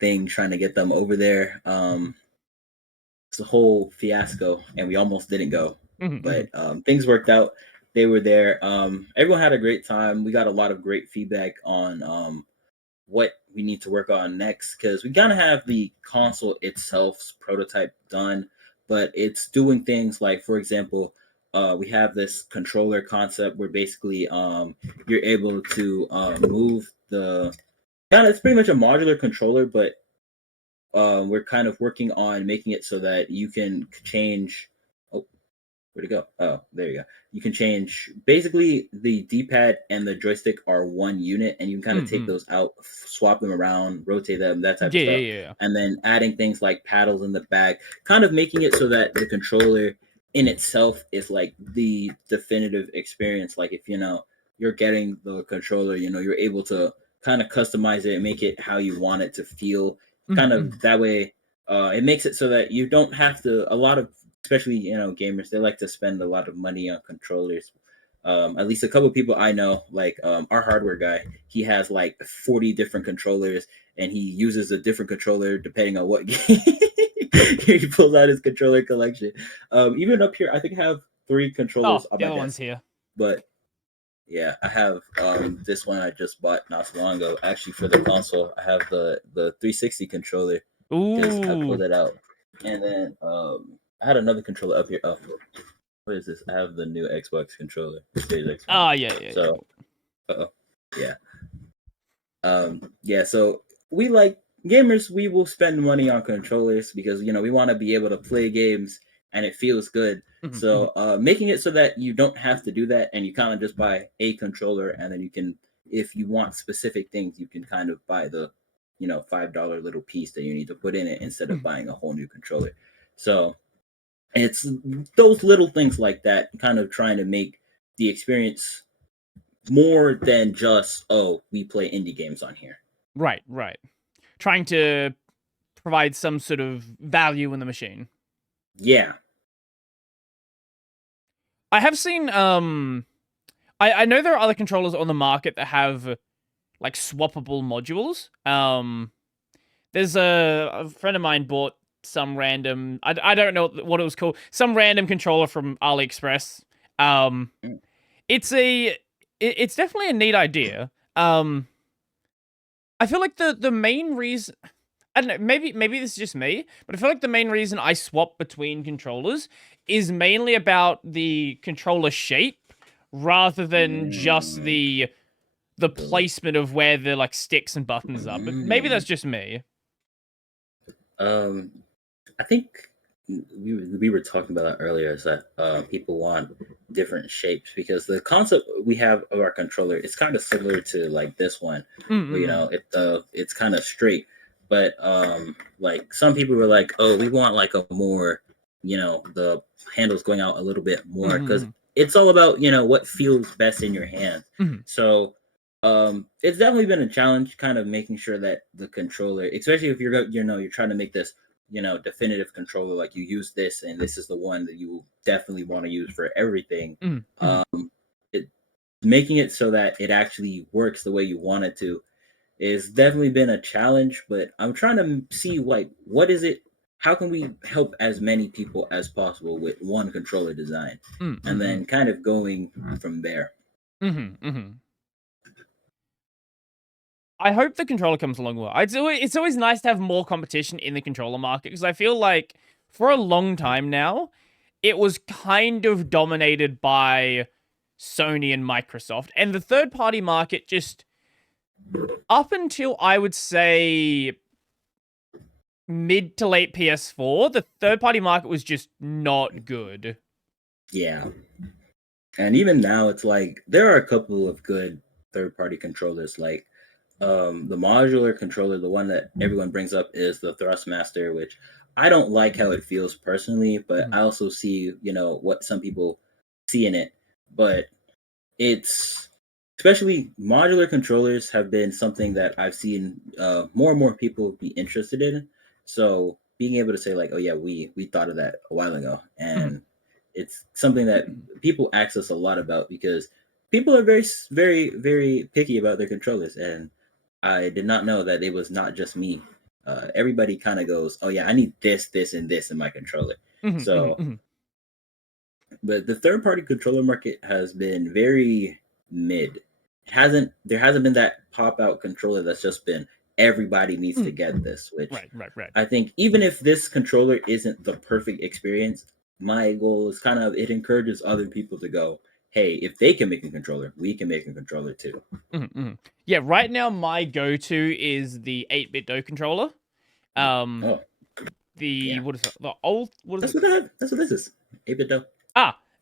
thing trying to get them over there. It's a whole fiasco, and we almost didn't go, but things worked out. They were there. Everyone had a great time. We got a lot of great feedback on what we need to work on next, because we gotta have the console itself's prototype done, but it's doing things like, for example, we have this controller concept where basically you're able to move it's pretty much a modular controller, but we're kind of working on making it so that you can change. Where'd it go? Oh, there you go. You can change, basically the D-pad and the joystick are one unit, and you can kind of take those out, swap them around, rotate them, that type of stuff. Yeah. And then adding things like paddles in the back, kind of making it so that the controller in itself is like the definitive experience. Like if you're getting the controller, you're able to kind of customize it and make it how you want it to feel. Kind of that way, it makes it so that you don't have to. A lot of, especially gamers, they like to spend a lot of money on controllers. At least a couple of people I know, like our hardware guy, he has like 40 different controllers, and he uses a different controller depending on what game. He pulls out his controller collection. Even up here, I think I have 3 controllers on my desk. One's here. But yeah, I have this one I just bought not so long ago. Actually, for the console, I have the 360 controller. Because I pulled it out, and then I had another controller up here. Oh, what is this? I have the new Xbox controller. Oh, yeah. So, yeah. Yeah, so we like gamers, we will spend money on controllers because we want to be able to play games and it feels good. So making it so that you don't have to do that and you kind of just buy a controller, and then you can, if you want specific things, you can kind of buy the $5 little piece that you need to put in it instead of buying a whole new controller. So it's those little things like that, kind of trying to make the experience more than just, oh, we play indie games on here. Right. Trying to provide some sort of value in the machine. Yeah. I have seen I know there are other controllers on the market that have like swappable modules. There's a friend of mine bought some random, I don't know what it was called, some random controller from AliExpress. It's definitely a neat idea. I feel like the main reason, I don't know, maybe this is just me, but I feel like the main reason I swap between controllers is mainly about the controller shape rather than just the placement of where the like sticks and buttons are. But maybe that's just me. I think we were talking about that earlier, is that people want different shapes because the concept we have of our controller is kind of similar to like this one. It's kind of straight, but like some people were like, oh, we want like a more, the handles going out a little bit more, because it's all about what feels best in your hand. So it's definitely been a challenge, kind of making sure that the controller, especially if you're trying to make this definitive controller, like you use this and this is the one that you definitely want to use for everything. Making it so that it actually works the way you want it to is definitely been a challenge, but I'm trying to see like what is it, how can we help as many people as possible with one controller design, and then kind of going from there. I hope the controller comes along well. It's always nice to have more competition in the controller market, because I feel like for a long time now, it was kind of dominated by Sony and Microsoft. And the third-party market just, up until I would say mid to late PS4, the third-party market was just not good. Yeah. And even now, it's like, there are a couple of good third-party controllers, like the modular controller, the one that everyone brings up is the Thrustmaster, which I don't like how it feels personally, but I also see, what some people see in it. But it's, especially modular controllers have been something that I've seen more and more people be interested in. So being able to say like, oh yeah, we thought of that a while ago, and it's something that people ask us a lot about, because people are very, very, very picky about their controllers, and I did not know that it was not just me. Everybody kind of goes, "Oh yeah, I need this, this, and this in my controller." But the third-party controller market has been very mid. There hasn't been that pop-out controller that's just been everybody needs to get this. Which right. I think even if this controller isn't the perfect experience, my goal is kind of, it encourages other people to go, hey, if they can make a controller, we can make a controller too. Yeah, right now my go-to is the 8BitDo controller. What is it? The old, what is it? That's what this is. 8BitDo.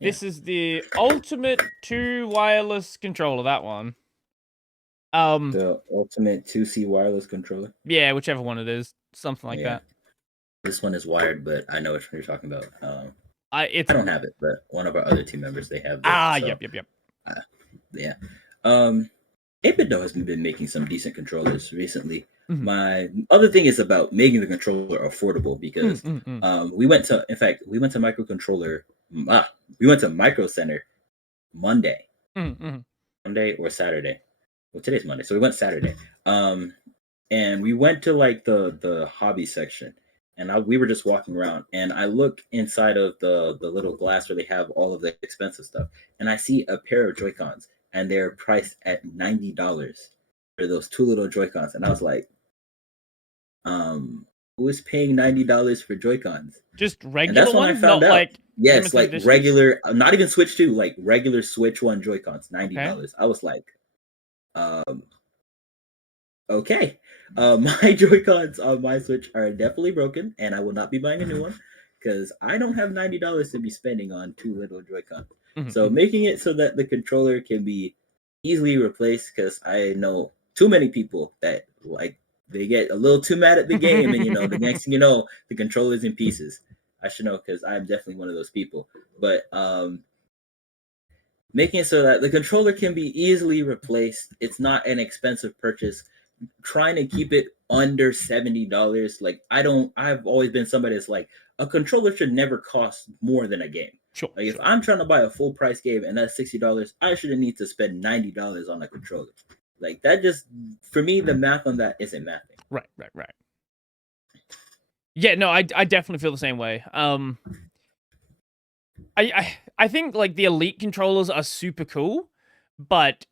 This is the ultimate 2 wireless controller, that one. The ultimate 2C wireless controller? Yeah, whichever one it is. Something like that. This one is wired, but I know which one you're talking about. I don't have it, but one of our other team members, they have it. Yep. Yeah. 8BitDo has been making some decent controllers recently. My other thing is about making the controller affordable, because we went to Micro Center Monday. Monday or Saturday. Well, today's Monday, so we went Saturday. And we went to like the hobby section, and we were just walking around, and I look inside of the little glass where they have all of the expensive stuff, and I see a pair of Joy-Cons, and they're priced at $90 for those 2 little Joy-Cons, and I was like, who is paying $90 for Joy-Cons? Just regular and that's ones, when I found not out. Like yes, like editions? Regular, not even Switch 2, like regular Switch 1 Joy-Cons, $90. Okay. I was like, Okay. My Joy-Cons on my Switch are definitely broken, and I will not be buying a new one because I don't have $90 to be spending on two little Joy-Cons. So Mhm. making it so that the controller can be easily replaced, because I know too many people that like they get a little too mad at the game, and the next thing you know, the controller's in pieces. I should know because I'm definitely one of those people. But making it so that the controller can be easily replaced. It's not an expensive purchase. Trying to keep it under $70. Like I've always been somebody that's like, a controller should never cost more than a game. Sure, Like if sure. I'm trying to buy a full price game and that's $60, I shouldn't need to spend $90 on a controller. Like that just, for me, the math on that isn't mathing. Right, right, right. Yeah, no, I definitely feel the same way. I think like the elite controllers are super cool, but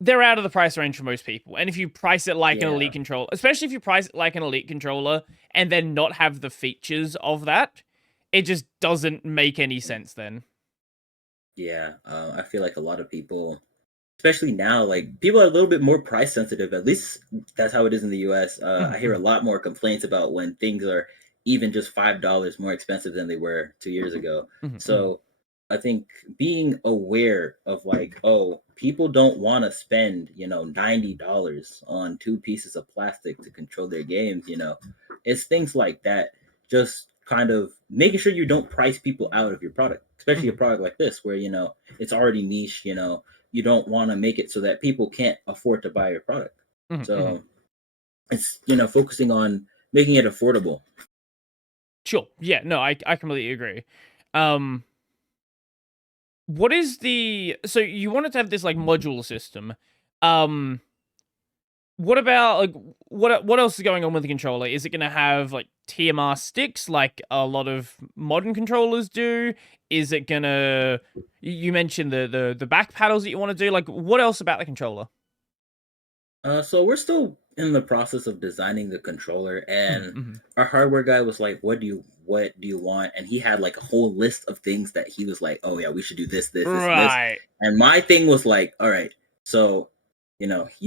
they're out of the price range for most people. And if you price it like an Yeah. elite controller, especially if you price it like an elite controller and then not have the features of that, it just doesn't make any sense then. Yeah. I feel like a lot of people, especially now, like people are a little bit more price sensitive. At least that's how it is in the U.S. I hear a Mhm, lot more complaints about when things are even just $5 more expensive than they were 2 years ago. mhm, mhm, So I think being aware of like, oh, people don't want to spend $90 on two pieces of plastic to control their games. It's things like that. Just kind of making sure you don't price people out of your product, especially a mhm, product like this where it's already niche. You don't want to make it so that people can't afford to buy your product. mhm, mhm. So it's focusing on making it affordable. Sure. Yeah, no, I completely agree. Um what is the so you wanted to have this like module system. Um What about like what else is going on with the controller? Is it going to have like TMR sticks like a lot of modern controllers do? Is it going to you mentioned the back paddles that you want to do? Like what else about the controller? So we're still in the process of designing the controller, and Mm-hmm. our hardware guy was like, "What do you want?" And he had like a whole list of things that he was like, "Oh yeah, we should do this, this, this, and this." Right. And my thing was like, "All right, so you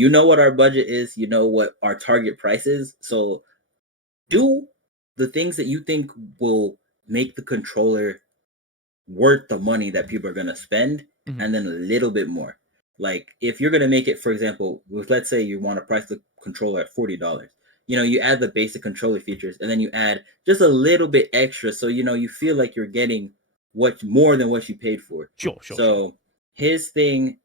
know what our budget is, you know what our target price is, so do the things that you think will make the controller worth the money that people are going to spend, Mm-hmm. and then a little bit more. Like if you're going to make it, for example, let's say you want to price the controller at $40. You add the basic controller features, and then you add just a little bit extra, so you feel like you're getting what more than what you paid for. Sure, sure, sure. So his thing,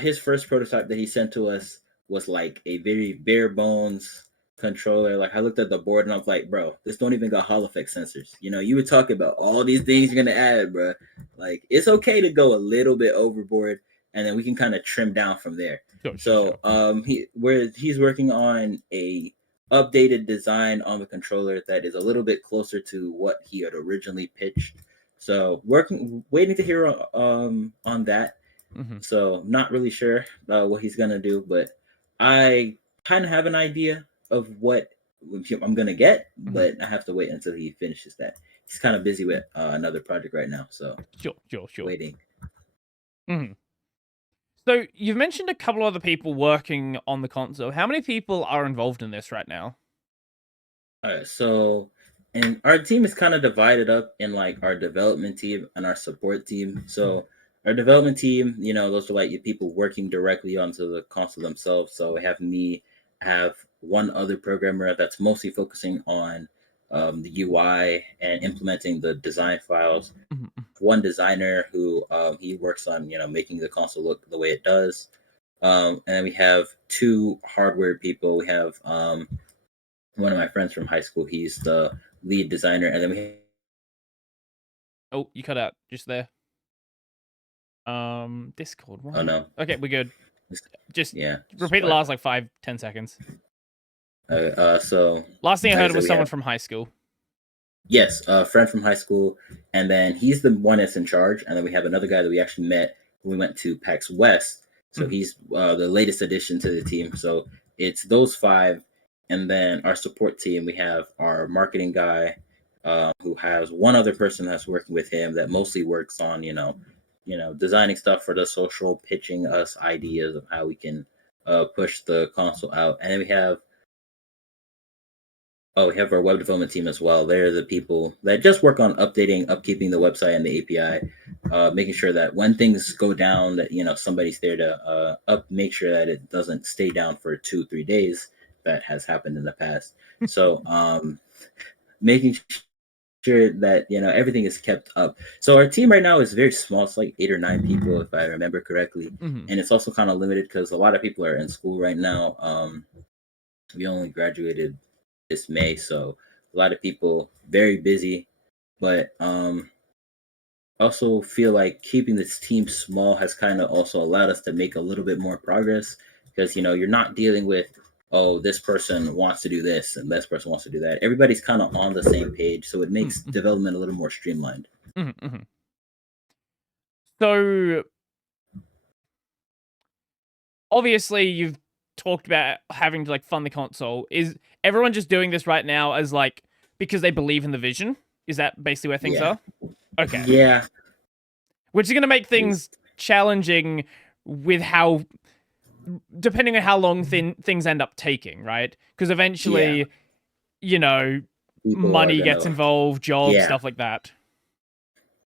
his first prototype that he sent to us was like a very bare bones controller. Like I looked at the board and I was like, bro, this don't even got Hall effect sensors. You were talking about all these things you're gonna add, bro. Like it's okay to go a little bit overboard, and then we can kind of trim down from there. Sure, sure, So sure. he's working on a updated design on the controller that is a little bit closer to what he had originally pitched. So waiting to hear on that. Mm-hmm. So not really sure what he's gonna do, but I kind of have an idea of what I'm gonna get, Mm-hmm. but I have to wait until he finishes that. He's kind of busy with another project right now, so Sure, sure, sure. waiting. Mm-hmm. So you've mentioned a couple other people working on the console. How many people are involved in this right now? All right, so and our team is kind of divided up in like our development team and our support team. Mhm, So our development team, those are like your people working directly onto the console themselves. So we have me, I have one other programmer that's mostly focusing on the UI and implementing the design files. mhm, mhm. One designer who he works on making the console look the way it does. And then we have two hardware people. We have one of my friends from high school. He's the lead designer, and then we. Oh, you cut out just there. Discord. Oh Why? no. Okay, we're good. Just Yeah, just repeat the last Wi-Fi. like 5-10 seconds. So Last thing I like I heard said, was we someone have, from high school. yes, a friend from high school, and then he's the one that's in charge, and then we have another guy that we actually met when we went to PAX West. So Mhm, he's the latest addition to the team. So it's those five, and then our support team. We have our marketing guy, who has one other person that's working with him that mostly works on designing stuff for the social, pitching us ideas of how we can push the console out. And then we have our web development team as well. They're the people that just work on updating, upkeeping the website and the API, making sure that when things go down, that somebody's there to make sure that it doesn't stay down for 2-3 days. That has happened in the past. So making sure that everything is kept up. So our team right now is very small. It's like 8 or 9 people, if I remember correctly, and it's also kind of limited because a lot of people are in school right now. We only graduated this May, so a lot of people very busy. But also feel like keeping this team small has kind of also allowed us to make a little bit more progress because you're not dealing with this person wants to do this and this person wants to do that. Everybody's kind of on the same page, so it makes development a little more streamlined. So obviously you've talked about having to like fund the console. Is everyone just doing this right now as like because they believe in the vision? Is that basically where things are? Okay. Yeah. Which is going to make things challenging with how, depending on how long things end up taking, right? Because eventually, money gets involved, jobs, stuff like that.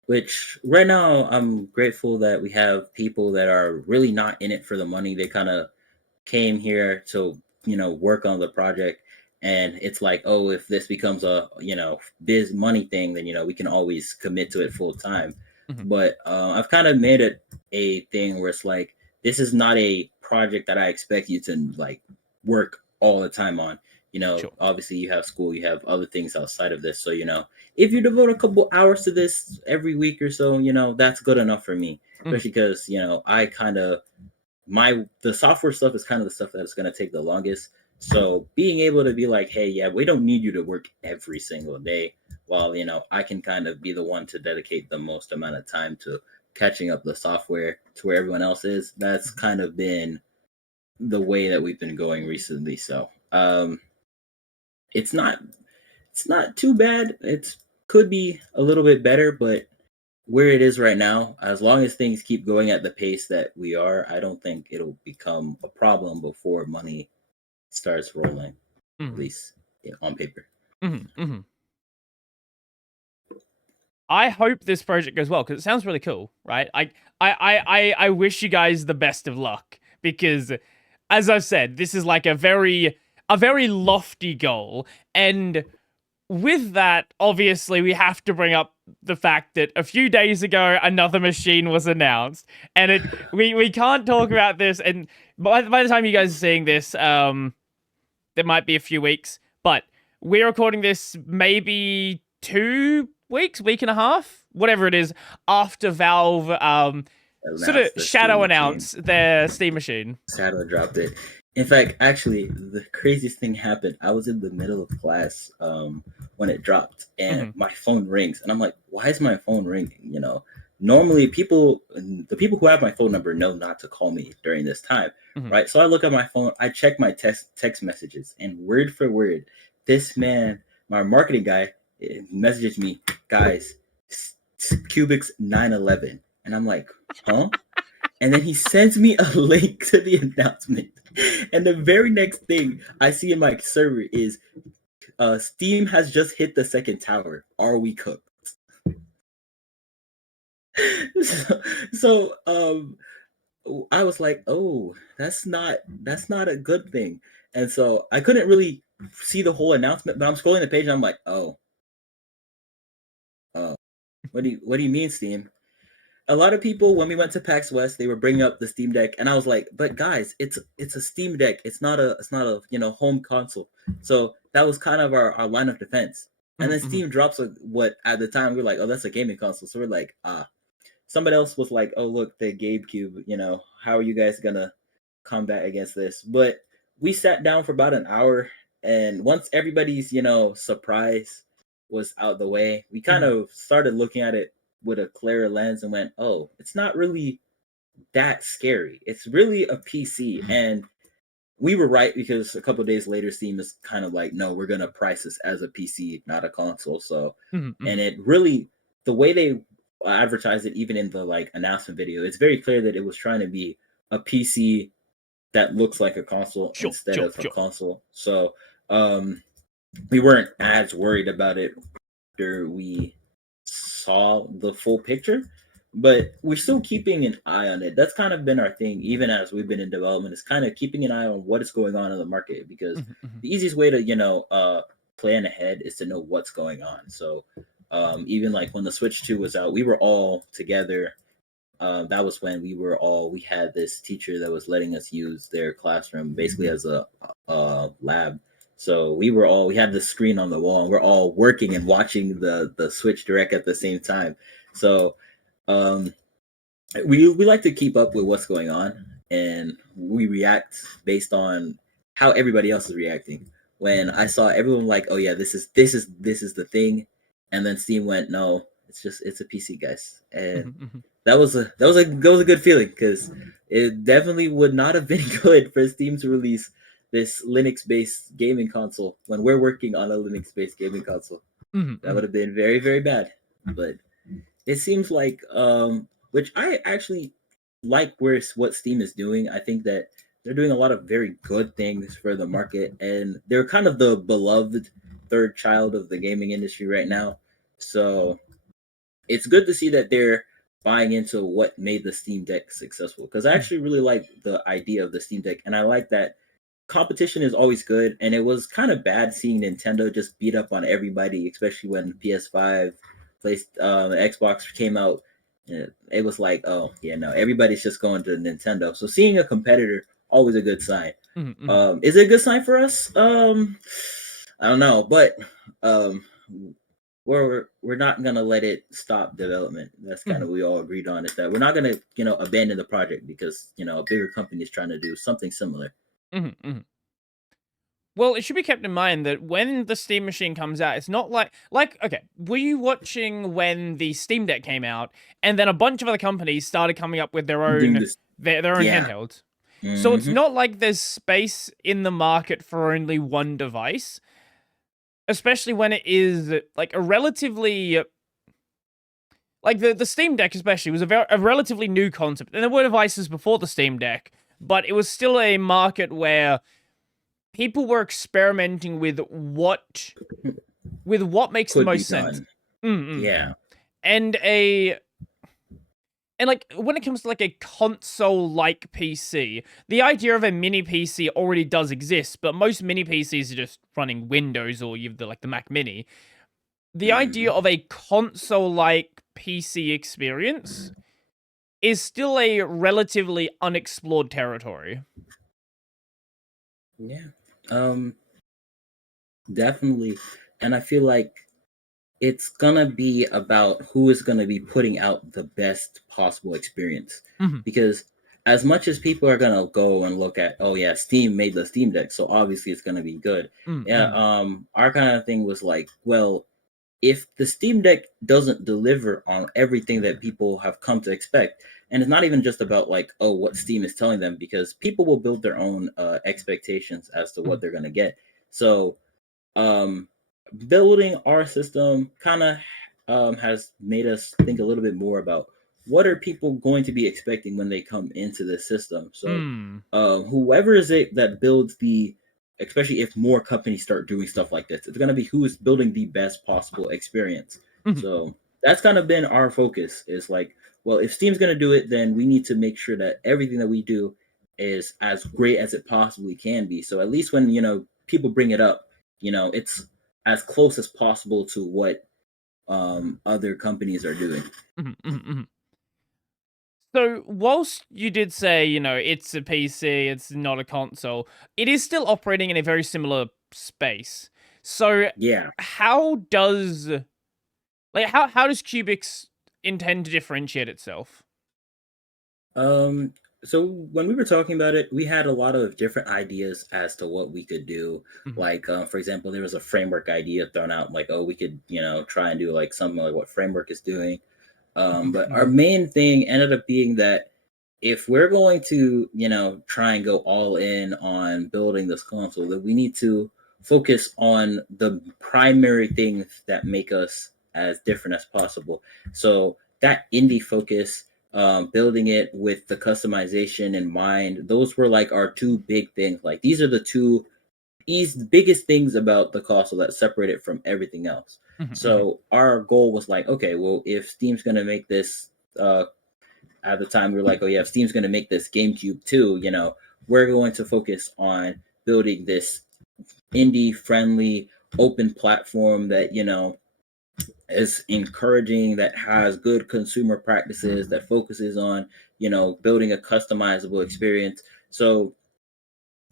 Which right now, I'm grateful that we have people that are really not in it for the money. They kind of came here to work on the project, and it's like, oh, if this becomes a biz money thing, then we can always commit to it full time. But I've kind of made it a thing where it's like, this is not a project that I expect you to like work all the time on. Sure. Obviously you have school, you have other things outside of this, so if you devote a couple hours to this every week or so, that's good enough for me. Especially because I kind of the software stuff is kind of the stuff that's going to take the longest. So being able to be like, hey, yeah, we don't need you to work every single day, while I can kind of be the one to dedicate the most amount of time to catching up the software to where everyone else is. That's kind of been the way that we've been going recently. So it's not too bad. It could be a little bit better, but where it is right now, as long as things keep going at the pace that we are, I don't think it'll become a problem before money starts rolling, at least on paper. I hope this project goes well because it sounds really cool, right? I wish you guys the best of luck because, as I've said, this is like a very lofty goal, and with that, obviously, we have to bring up the fact that a few days ago, another machine was announced, and we can't talk about this. And by the time you guys are seeing this, there might be a few weeks, but we're recording this maybe 2 weeks, week and a half, whatever it is, after Valve sort of shadow announced their Steam machine. Shadow dropped it. In fact, actually, the craziest thing happened. I was in the middle of class when it dropped, and my phone rings, and I'm like, "Why is my phone ringing?" Normally, the people who have my phone number know not to call me during this time, right? So I look at my phone, I check my text messages, and word for word, this man, my marketing guy, messages me, guys, Cubix 911, and I'm like, huh? And then he sends me a link to the announcement. And the very next thing I see in my server is Steam has just hit the second tower. Are we cooked? so I was like, oh, that's not a good thing. And so I couldn't really see the whole announcement, but I'm scrolling the page and I'm like, oh, what do you mean, Steam? A lot of people, when we went to PAX West, they were bringing up the Steam Deck, and I was like, "But guys, it's a Steam Deck. It's not a home console." So that was kind of our line of defense. And then Steam drops what at the time we were like, "Oh, that's a gaming console." So we're like, Somebody else was like, "Oh, look, the GameCube. How are you guys gonna combat against this?" But we sat down for about an hour, and once everybody's surprise was out the way, we kind of started looking at it with a clearer lens and went, oh, it's not really that scary. It's really a PC. And we were right because a couple of days later, Steam is kind of like, no, we're going to price this as a PC, not a console. So, and it really, the way they advertised it, even in the announcement video, it's very clear that it was trying to be a PC that looks like a console Sure, instead sure, of a sure. console. So we weren't as worried about it after we saw the full picture, but we're still keeping an eye on it. That's kind of been our thing, even as we've been in development, is kind of keeping an eye on what is going on in the market, because Mhm, mhm, the easiest way to plan ahead is to know what's going on. So even like when the Switch 2 was out, we were all together. That was when we had this teacher that was letting us use their classroom basically as a lab. So we had the screen on the wall, and we're all working and watching the Switch Direct at the same time. So um, we like to keep up with what's going on, and we react based on how everybody else is reacting. When I saw everyone like, oh yeah, this is the thing, and then Steam went, no, it's a PC, guys, and mhm, mhm, that was a good feeling, because it definitely would not have been good for Steam to release this Linux based gaming console when we're working on a Linux based gaming console. mhm, That would mhm, have been very, very bad. But it seems like which I actually like what Steam is doing. I think that they're doing a lot of very good things for the mhm, market, and they're kind of the beloved third child of the gaming industry right now. So it's good to see that they're buying into what made the Steam Deck successful, because I mhm, actually really like the idea of the Steam Deck, and I like that competition is always good. And it was kind of bad seeing Nintendo just beat up on everybody, especially when PS5, Xbox came out. It was like, oh yeah, no, everybody's just going to Nintendo. So seeing a competitor, always a good sign. mhm, mhm, Is it a good sign for us? I don't know, but um, we're not gonna let it stop development. That's kind mhm, of what we all agreed on, is that we're not gonna abandon the project because a bigger company is trying to do something similar. mhm, mhm. Well, it should be kept in mind that when the Steam Machine comes out, it's not like okay, were you watching when the Steam Deck came out, and then a bunch of other companies started coming up with their Doing own this, their own yeah. handhelds? So it's Mm-hmm. not like there's space in the market for only one device, especially when it is like a relatively like the Steam Deck especially was a relatively new concept. And there were devices before the Steam Deck, but it was still a market where people were experimenting with what makes the Could be most sense. done. Mm-mm. Yeah. And a and like when it comes to like a console like PC, the idea of a mini PC already does exist, but most mini PCs are just running Windows or you've the Mac Mini. The idea Mm-hmm. of a console like PC experience is still a relatively unexplored territory. Yeah. Um. Definitely. And I feel like it's gonna be about who is gonna be putting out the best possible experience, Mhm, because as much as people are gonna go and look at, oh yeah, Steam made the Steam Deck, so obviously it's gonna be good. mm, Yeah. mm, Our kind of thing was like, well, if the Steam Deck doesn't deliver on everything that people have come to expect, and it's not even just about like, oh, what Steam is telling them, because people will build their own expectations as to what mm, they're gonna get. So um, building our system kind of has made us think a little bit more about what are people going to be expecting when they come into the system. So mm, whoever is it that builds the, especially if more companies start doing stuff like this, it's going to be who is building the best possible experience. mhm, So that's kind of been our focus, is like, well, if Steam's going to do it, then we need to make sure that everything that we do is as great as it possibly can be. So at least when people bring it up, it's as close as possible to what other companies are doing. mhm, mhm, mhm. So, whilst you did say, it's a PC, it's not a console, it is still operating in a very similar space. So, Yeah. how does how does Cubix intend to differentiate itself? Um, so when we were talking about it, we had a lot of different ideas as to what we could do. Mhm, Like, for example, there was a framework idea thrown out, like, oh, we could, try and do like something like what framework is doing. mhm, But our mhm, main thing ended up being that if we're going to, try and go all in on building this console, that we need to focus on the primary things that make us as different as possible. So that indie focus, building it with the customization in mind. Those were like our two big things. Like these are the two biggest things about the console that separate it from everything else. Mhm, mhm, So our goal was like, okay, well, if Steam's gonna make this, at the time we were like, oh yeah, if Steam's gonna make this GameCube too, we're going to focus on building this indie friendly open platform that is encouraging, that has good consumer practices, that focuses on building a customizable experience. So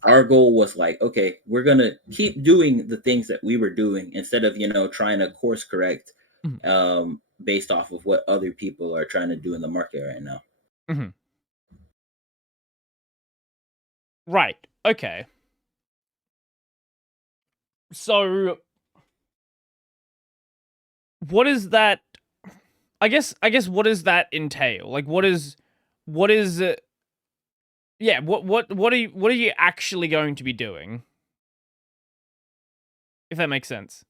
our goal was like, okay, we're gonna keep doing the things that we were doing instead of trying to course correct mhm, based off of what other people are trying to do in the market right now. mhm. Right. Okay. So what is that? I guess what does that entail? Like what is yeah, what are you actually going to be doing? If that makes sense.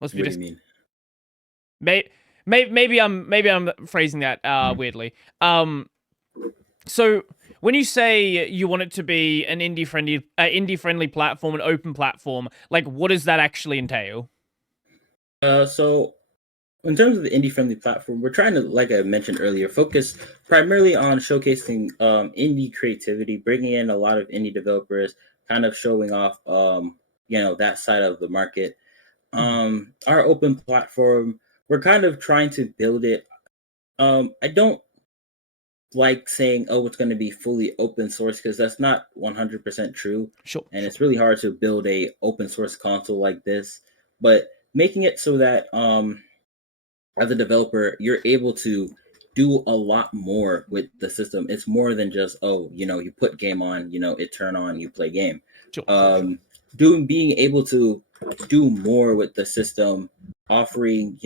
Let's be What do you just mean? may, maybe I'm phrasing that weirdly. So when you say you want it to be an indie friendly platform, an open platform, like what does that actually entail? So in terms of the indie friendly platform, we're trying to, like I mentioned earlier, focus primarily on showcasing indie creativity, bringing in a lot of indie developers, kind of showing off that side of the market. Mhm. Our open platform, we're kind of trying to build it. I don't like saying, oh, it's going to be fully open source, because that's not 100% true, Sure, and sure. it's really hard to build a open source console like this. But making it so that as a developer, you're able to do a lot more with the system. It's more than just, oh, you put game on, it turn on, you play game. Sure, sure, sure. Um, doing being able to do more with the system, offering,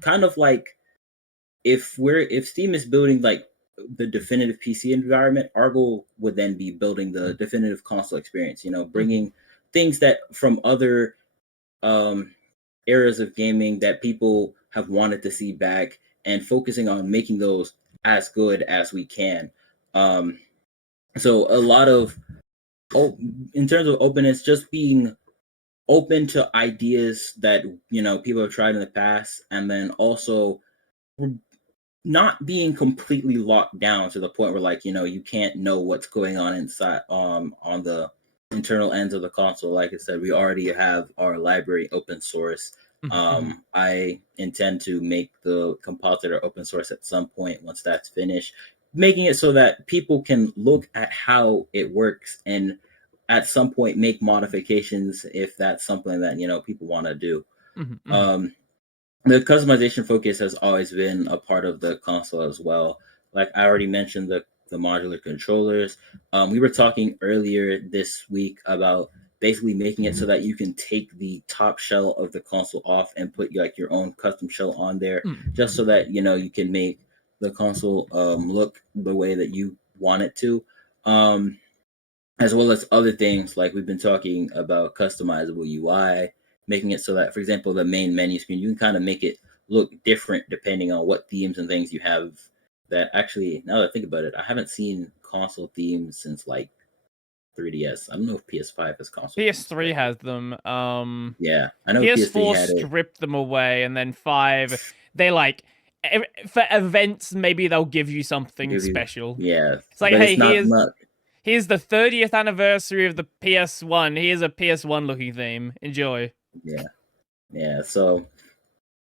kind of like, if Steam is building like the definitive PC environment, our goal would then be building the definitive console experience. Mhm. Bringing things that from other um, eras of gaming that people have wanted to see back, and focusing on making those as good as we can. Um, so a lot of, oh, in terms of openness, just being open to ideas that people have tried in the past, and then also not being completely locked down to the point where, like, you can't know what's going on inside on the internal ends of the console. Like I said, we already have our library open source. Mhm, mhm, I intend to make the compositor open source at some point once that's finished, making it so that people can look at how it works and at some point make modifications if that's something that people want to do. mhm, mhm. um the customization focus has always been a part of the console as well. Like I already mentioned, the modular controllers. We were talking earlier this week about basically making it so that you can take the top shell of the console off and put like your own custom shell on there, Mm, just mhm, so that you can make the console look the way that you want it to. Um, as well as other things, like we've been talking about customizable UI, making it so that, for example, the main menu screen, you can kind of make it look different depending on what themes and things you have. That actually, now that I think about it, I haven't seen console themes since like 3DS. I don't know if PS5 has console themes, but PS3 has them. yeah, I know PS3 PS4 had it. stripped them away, and then 5, they like for events maybe they'll give you something Give you, special. yeah, It's like, but hey, it's not here's not here's the 30th anniversary of the PS1. Here's a PS1 looking theme. Enjoy. yeah, yeah. So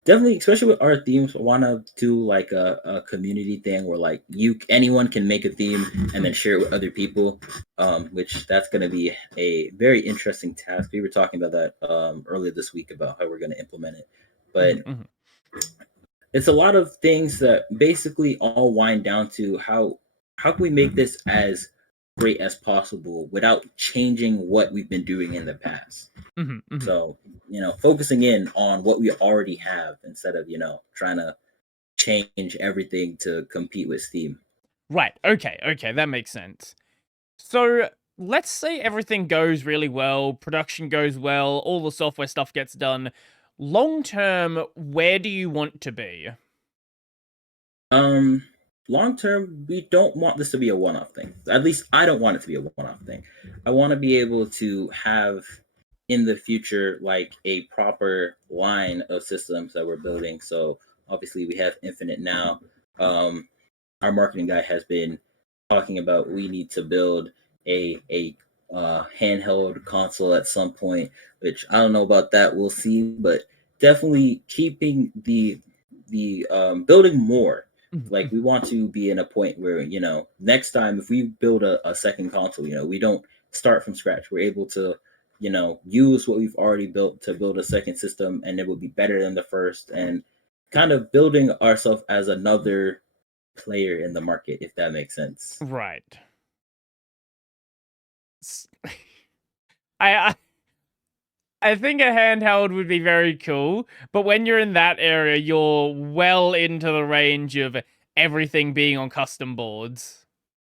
definitely, especially with our themes, want to do like a community thing where like anyone can make a theme and then Mhm, share it with other people, which that's going to be a very interesting task. We were talking about that earlier this week about how we're going to implement it, but mhm, mhm, it's a lot of things that basically all wind down to how can we make this as great as possible without changing what we've been doing in the past. mhm, mhm. So, focusing in on what we already have instead of, trying to change everything to compete with Steam. Right. Okay. Okay. That makes sense. So let's say everything goes really well, production goes well, all the software stuff gets done. Long term, where do you want to be? Um, Long term, we don't want this to be a one-off thing. At least I don't want it to be a one-off thing. I want to be able to have in the future like a proper line of systems that we're building. So obviously we have Infinite now. Um, our marketing guy has been talking about we need to build a handheld console at some point, which I don't know about that. We'll see, but definitely keeping the building more. Like we want to be in a point where next time if we build a second console, we don't start from scratch. We're able to use what we've already built to build a second system, and it will be better than the first, and kind of building ourselves as another player in the market, if that makes sense. Right. I I think a handheld would be very cool, but when you're in that area, you're well into the range of everything being on custom boards.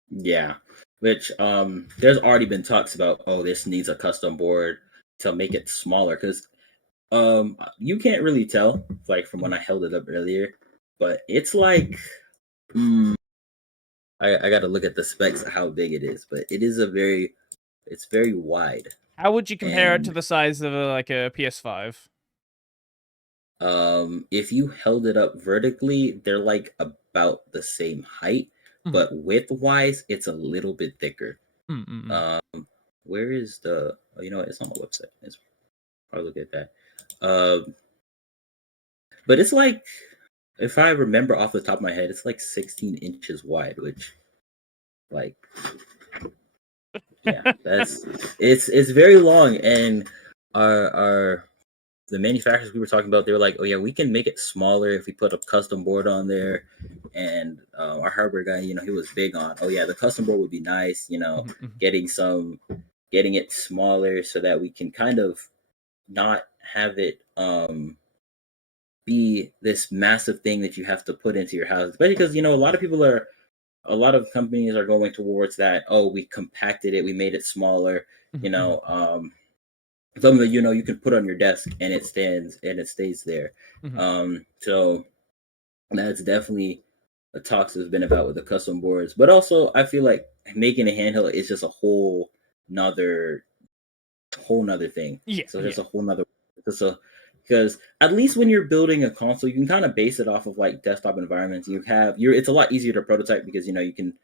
Yeah, which there's already been talks about, oh, this needs a custom board to make it smaller, because you can't really tell like from when I held it up earlier, but it's like I got to look at the specs of how big it is, but it's very wide. How would you compare it to And the size of like a PS5? if you held it up vertically, they're like about the same height, Mhm. but width wise, it's a little bit thicker. Mm-mm-mm. Um, where is the? Oh, you know what? It's on the website. I'll look at that. But it's like, if I remember off the top of my head, it's like 16 inches wide, which, like, yeah, that's it's very long. And our the manufacturers we were talking about, they were like, oh yeah, we can make it smaller if we put a custom board on there. And our hardware guy, he was big on, oh yeah, the custom board would be nice, Mhm, mhm. getting some getting it smaller so that we can kind of not have it be this massive thing that you have to put into your house, especially because a lot of companies are going towards that. Oh, we compacted it, we made it smaller. you Mhm, mhm, know um Something that you can put on your desk and it stands and it stays there. mhm, So that's definitely the talks has been about with the custom boards, but also I feel like making a handheld is just a nother whole nother thing. Yeah, So yeah. there's a whole nother so because at least when you're building a console, you can kind of base it off of like desktop environments. It's a lot easier to prototype because you can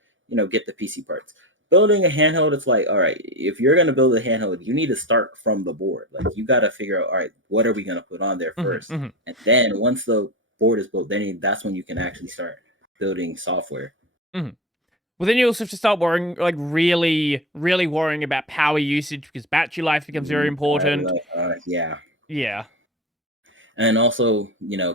get the PC parts. Building a handheld, it's like, all right, if you're gonna build a handheld, you need to start from the board. Like you got to figure out, all right, what are we gonna put on there Mhm, first, mhm, and then once the board is built, then that's when you can actually start building software. mhm. Well, then you also have to start worrying, like really, really worrying about power usage because battery life becomes very important. Yeah. Yeah. And also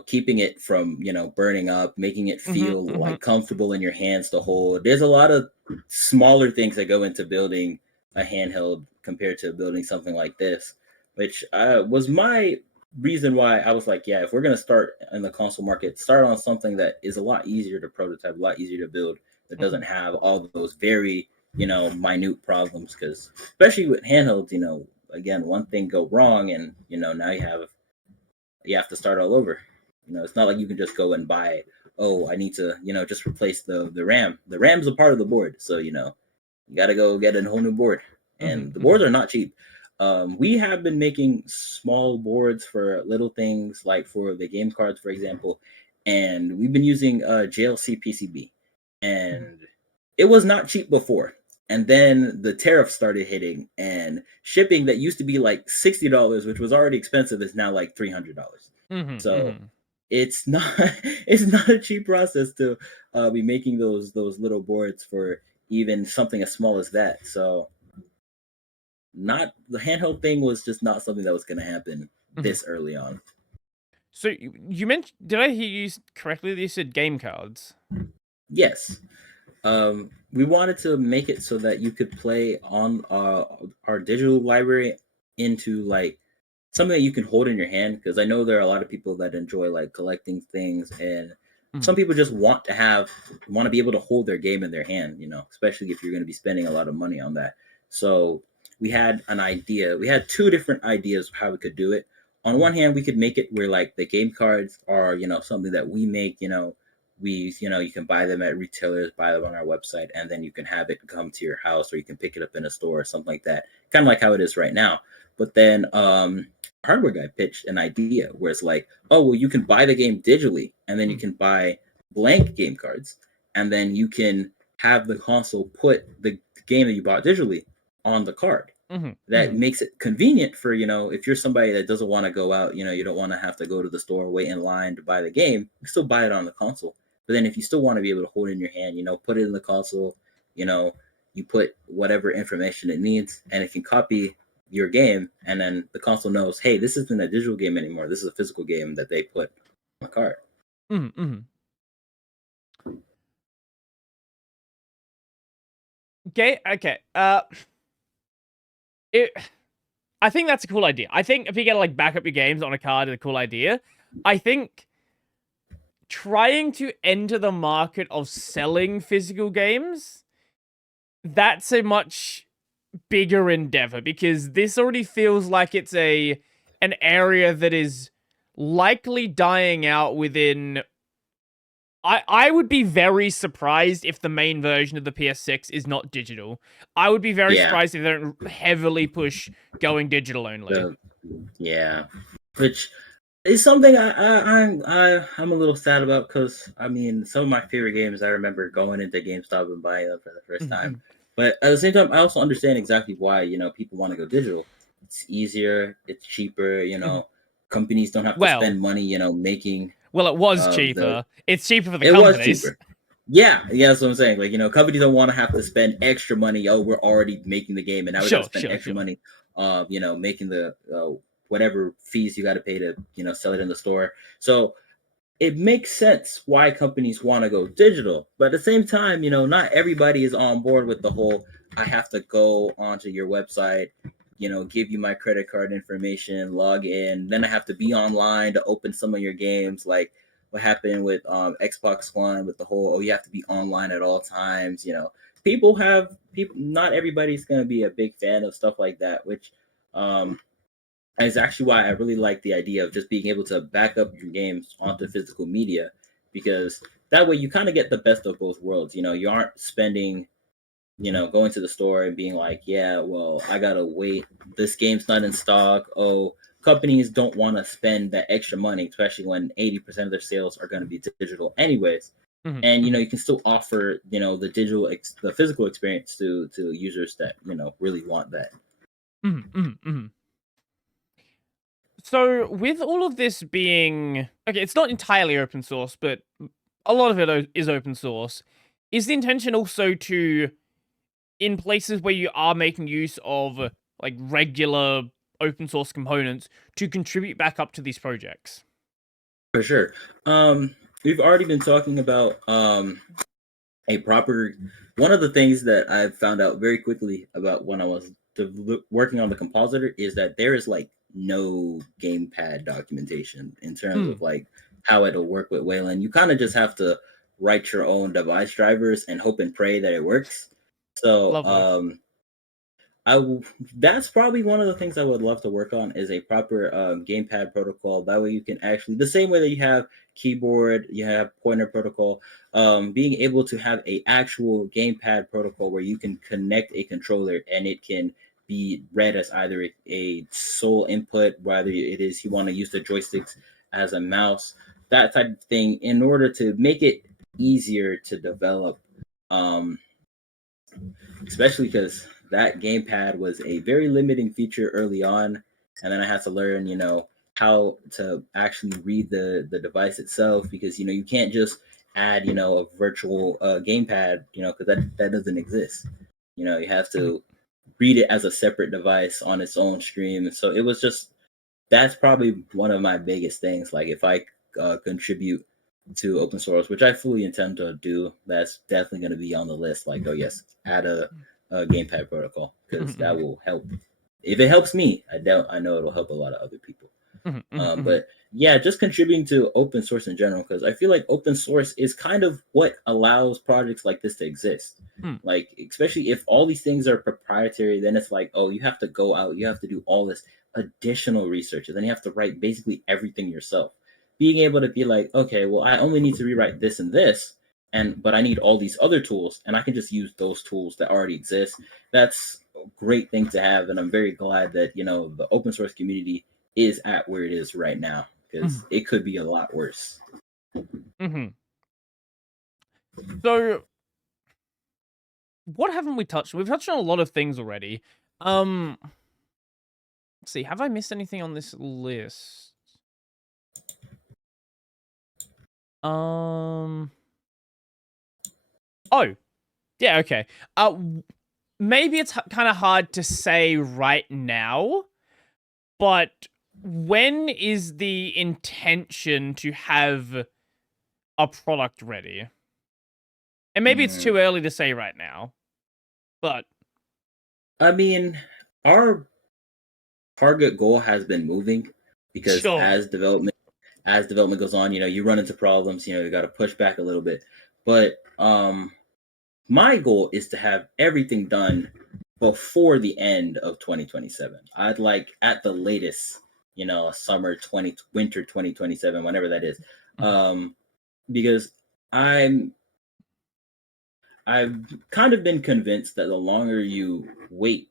keeping it from burning up, making it Mhm, feel mhm, like comfortable in your hands to hold. There's a lot of smaller things that go into building a handheld compared to building something like this, which was my reason why I was like, yeah, if we're going to start in the console market, start on something that is a lot easier to prototype, a lot easier to build, that mhm, doesn't have all those very minute problems, because especially with handhelds, again, one thing go wrong and now you have to start all over. It's not like you can just go and buy. Oh, I need to, just replace the RAM. The RAM's a part of the board, so you got to go get a whole new board, mhm, and the boards mhm, are not cheap. We have been making small boards for little things, like for the game cards, for example, and we've been using JLC PCB, mhm, and it was not cheap before. And then the tariffs started hitting, and shipping that used to be like $60, which was already expensive, is now like $300. mhm, So mhm. it's not it's not a cheap process to be making those little boards for even something as small as that. So not the handheld thing was just not something that was going to happen Mhm. this early on. So you mentioned, did I hear you correctly that you said game cards? Yes. We wanted to make it so that you could play on our digital library into like something that you can hold in your hand, because I know there are a lot of people that enjoy like collecting things, and Mhm, some people just want to be able to hold their game in their hand, especially if you're going to be spending a lot of money on that. So we had an idea. We had two different ideas of how we could do it. On mhm, one hand, we could make it where like the game cards are, something that we make, you can buy them at retailers, buy them on our website, and then you can have it come to your house, or you can pick it up in a store or something like that. Kind of like how it is right now. But then hardware guy pitched an idea where it's like, oh well, you can buy the game digitally, and then you can buy blank game cards, and then you can have the console put the game that you bought digitally on the card. That makes it convenient for, if you're somebody that doesn't want to go out, you don't want to have to go to the store, wait in line to buy the game, you can still buy it on the console. But then if you still want to be able to hold it in your hand, put it in the console, you put whatever information it needs, and it can copy your game, and then the console knows, hey, this isn't a digital game anymore. This is a physical game that they put on the card. Okay. I think that's a cool idea. I think if you get to back up your games on a card is a cool idea. I think trying to enter the market of selling physical games, that's a much bigger endeavor, because this already feels like it's an area that is likely dying out within... I would be very surprised if the main version of the PS6 is not digital. I would be very surprised if they don't heavily push going digital only. Which is something I'm a little sad about, because some of my favorite games, I remember going into GameStop and buying them for the first time. But at the same time, I also understand exactly why people want to go digital. It's easier, it's cheaper. Companies don't have to spend money, making. Well, it was cheaper. It's cheaper for the companies. It was cheaper. Yeah, that's what I'm saying. Companies don't want to have to spend extra money. Oh, we're already making the game, and now we got to spend extra money. Making the whatever fees you got to pay to sell it in the store. So it makes sense why companies want to go digital. But at the same time, not everybody is on board with the whole, I have to go onto your website, give you my credit card information, log in, then I have to be online to open some of your games, like what happened with Xbox One with the whole, you have to be online at all times. People, not everybody's going to be a big fan of stuff like that, which is actually why I really like the idea of just being able to back up your games onto physical media, because that way you kind of get the best of both worlds. You aren't spending, going to the store and being like, yeah, well, I gotta wait, this game's not in stock. Oh, companies don't want to spend that extra money, especially when 80% of their sales are going to be digital anyways. And you can still offer the physical experience to users that really want that. So with all of this being it's not entirely open source, but a lot of it is open source. Is the intention also to, in places where you are making use of regular open source components, to contribute back up to these projects? For sure. We've already been talking about a proper. One of the things that I found out very quickly about when I was working on the compositor is that there is no gamepad documentation in terms of how it'll work with Wayland. You kind of just have to write your own device drivers and hope and pray that it works. So that's probably one of the things I would love to work on, is a proper gamepad protocol. That way you can actually, the same way that you have keyboard, you have pointer protocol, being able to have a actual gamepad protocol where you can connect a controller and it can be read as either a sole input, whether it is you want to use the joysticks as a mouse, that type of thing, in order to make it easier to develop, especially because that gamepad was a very limiting feature early on, and then I had to learn, how to actually read the device itself, because you can't just add a virtual gamepad, because that doesn't exist. You have to read it as a separate device on its own stream. So it was just, that's probably one of my biggest things. If I contribute to open source, which I fully intend to do, that's definitely going to be on the list. Oh yes, add a gamepad protocol, because that will help. If it helps me, I know it'll help a lot of other people. But yeah, just contributing to open source in general, because I feel like open source is kind of what allows projects like this to exist. Especially if all these things are proprietary, then it's oh, you have to go out, you have to do all this additional research, and then you have to write basically everything yourself. being able to be like, okay, well, I only need to rewrite this and this, but I need all these other tools, and I can just use those tools that already exist. That's a great thing to have, and I'm very glad that the open source community is at where it is right now, because it could be a lot worse. Mm-hmm. So, what haven't we touched on? We've touched on a lot of things already. Let's see, have I missed anything on this list? Oh, yeah, okay. Maybe it's kind of hard to say right now, but when is the intention to have a product ready? And maybe it's too early to say right now, but I mean, our target goal has been moving, because sure. as development goes on, you run into problems, you got to push back a little bit. But my goal is to have everything done before the end of 2027. I'd like, at the latest, winter 2027, whenever that is. Because I've kind of been convinced that the longer you wait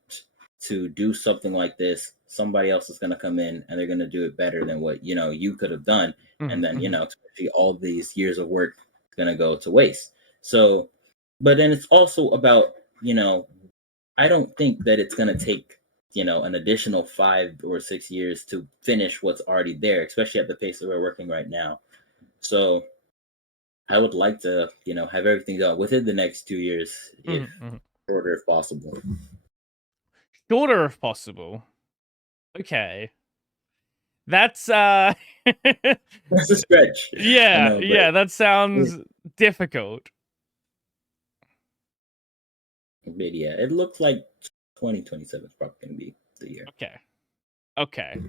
to do something like this, somebody else is going to come in and they're going to do it better than what you could have done, and then especially all these years of work going to go to waste. So, but then it's also about I don't think that it's going to take an additional 5 or 6 years to finish what's already there, especially at the pace that we're working right now. So I would like to, have everything done within the next 2 years, if shorter if possible. Shorter if possible. Okay. That's That's a stretch. yeah, know, yeah, that sounds difficult. But yeah, it looks like 2027 is probably going to be the year. Okay.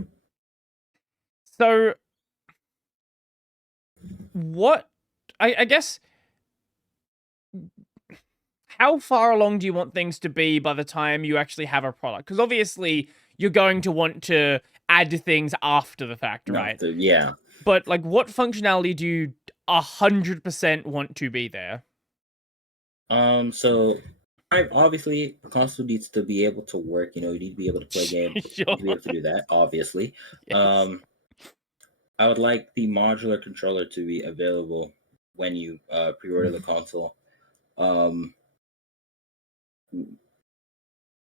So what I guess, how far along do you want things to be by the time you actually have a product? Because obviously you're going to want to add things after the fact, right? Yeah. But like, what functionality do you 100% want to be there? So obviously the console needs to be able to work. You need to be able to play games. Sure. You need to be able to do that, obviously. Yes. I would like the modular controller to be available when you pre-order the console.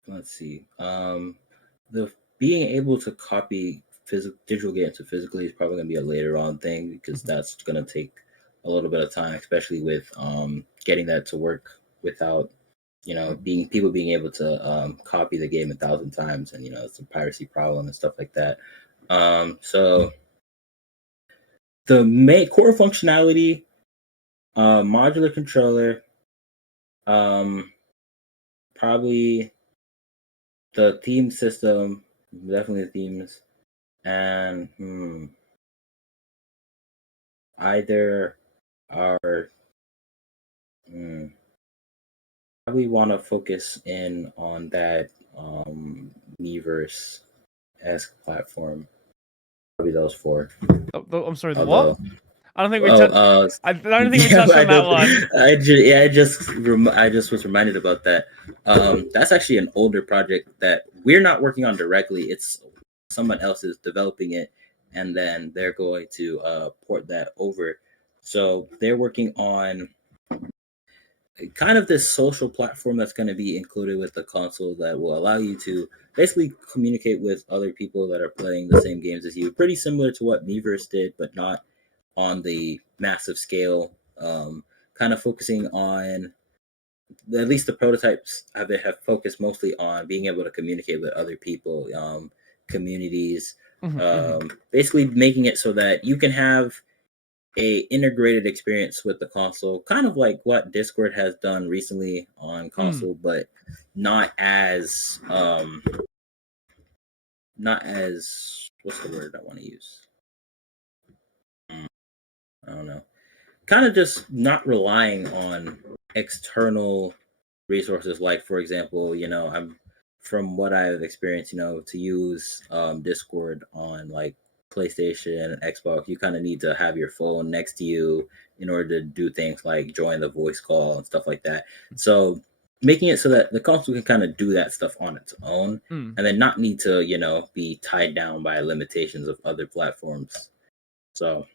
Let's see. The being able to copy digital games to physically is probably going to be a later on thing, because that's going to take a little bit of time, especially with getting that to work without people being able to copy the game 1,000 times, and it's a piracy problem and stuff like that. So the main core functionality, modular controller, probably the theme system, definitely the themes, and either are probably want to focus in on that Miiverse esque platform. Probably those 4. I'm sorry, the Although, what? I don't think we touched. I don't think we touched on that one. I just was reminded about that. That's actually an older project that we're not working on directly. It's someone else is developing it, and then they're going to port that over. So they're working on kind of this social platform that's going to be included with the console that will allow you to basically communicate with other people that are playing the same games as you. Pretty similar to what Miiverse did, but not on the massive scale. Kind of focusing on, at least the prototypes have focused mostly on being able to communicate with other people, communities, basically making it so that you can have a integrated experience with the console, kind of like what Discord has done recently on console, but not as what's the word I want to use? I don't know. Kind of just not relying on external resources, like, for example, I'm from what I've experienced, to use Discord on like PlayStation and Xbox, you kind of need to have your phone next to you in order to do things like join the voice call and stuff like that. So making it so that the console can kind of do that stuff on its own Mm. and then not need to, be tied down by limitations of other platforms. So,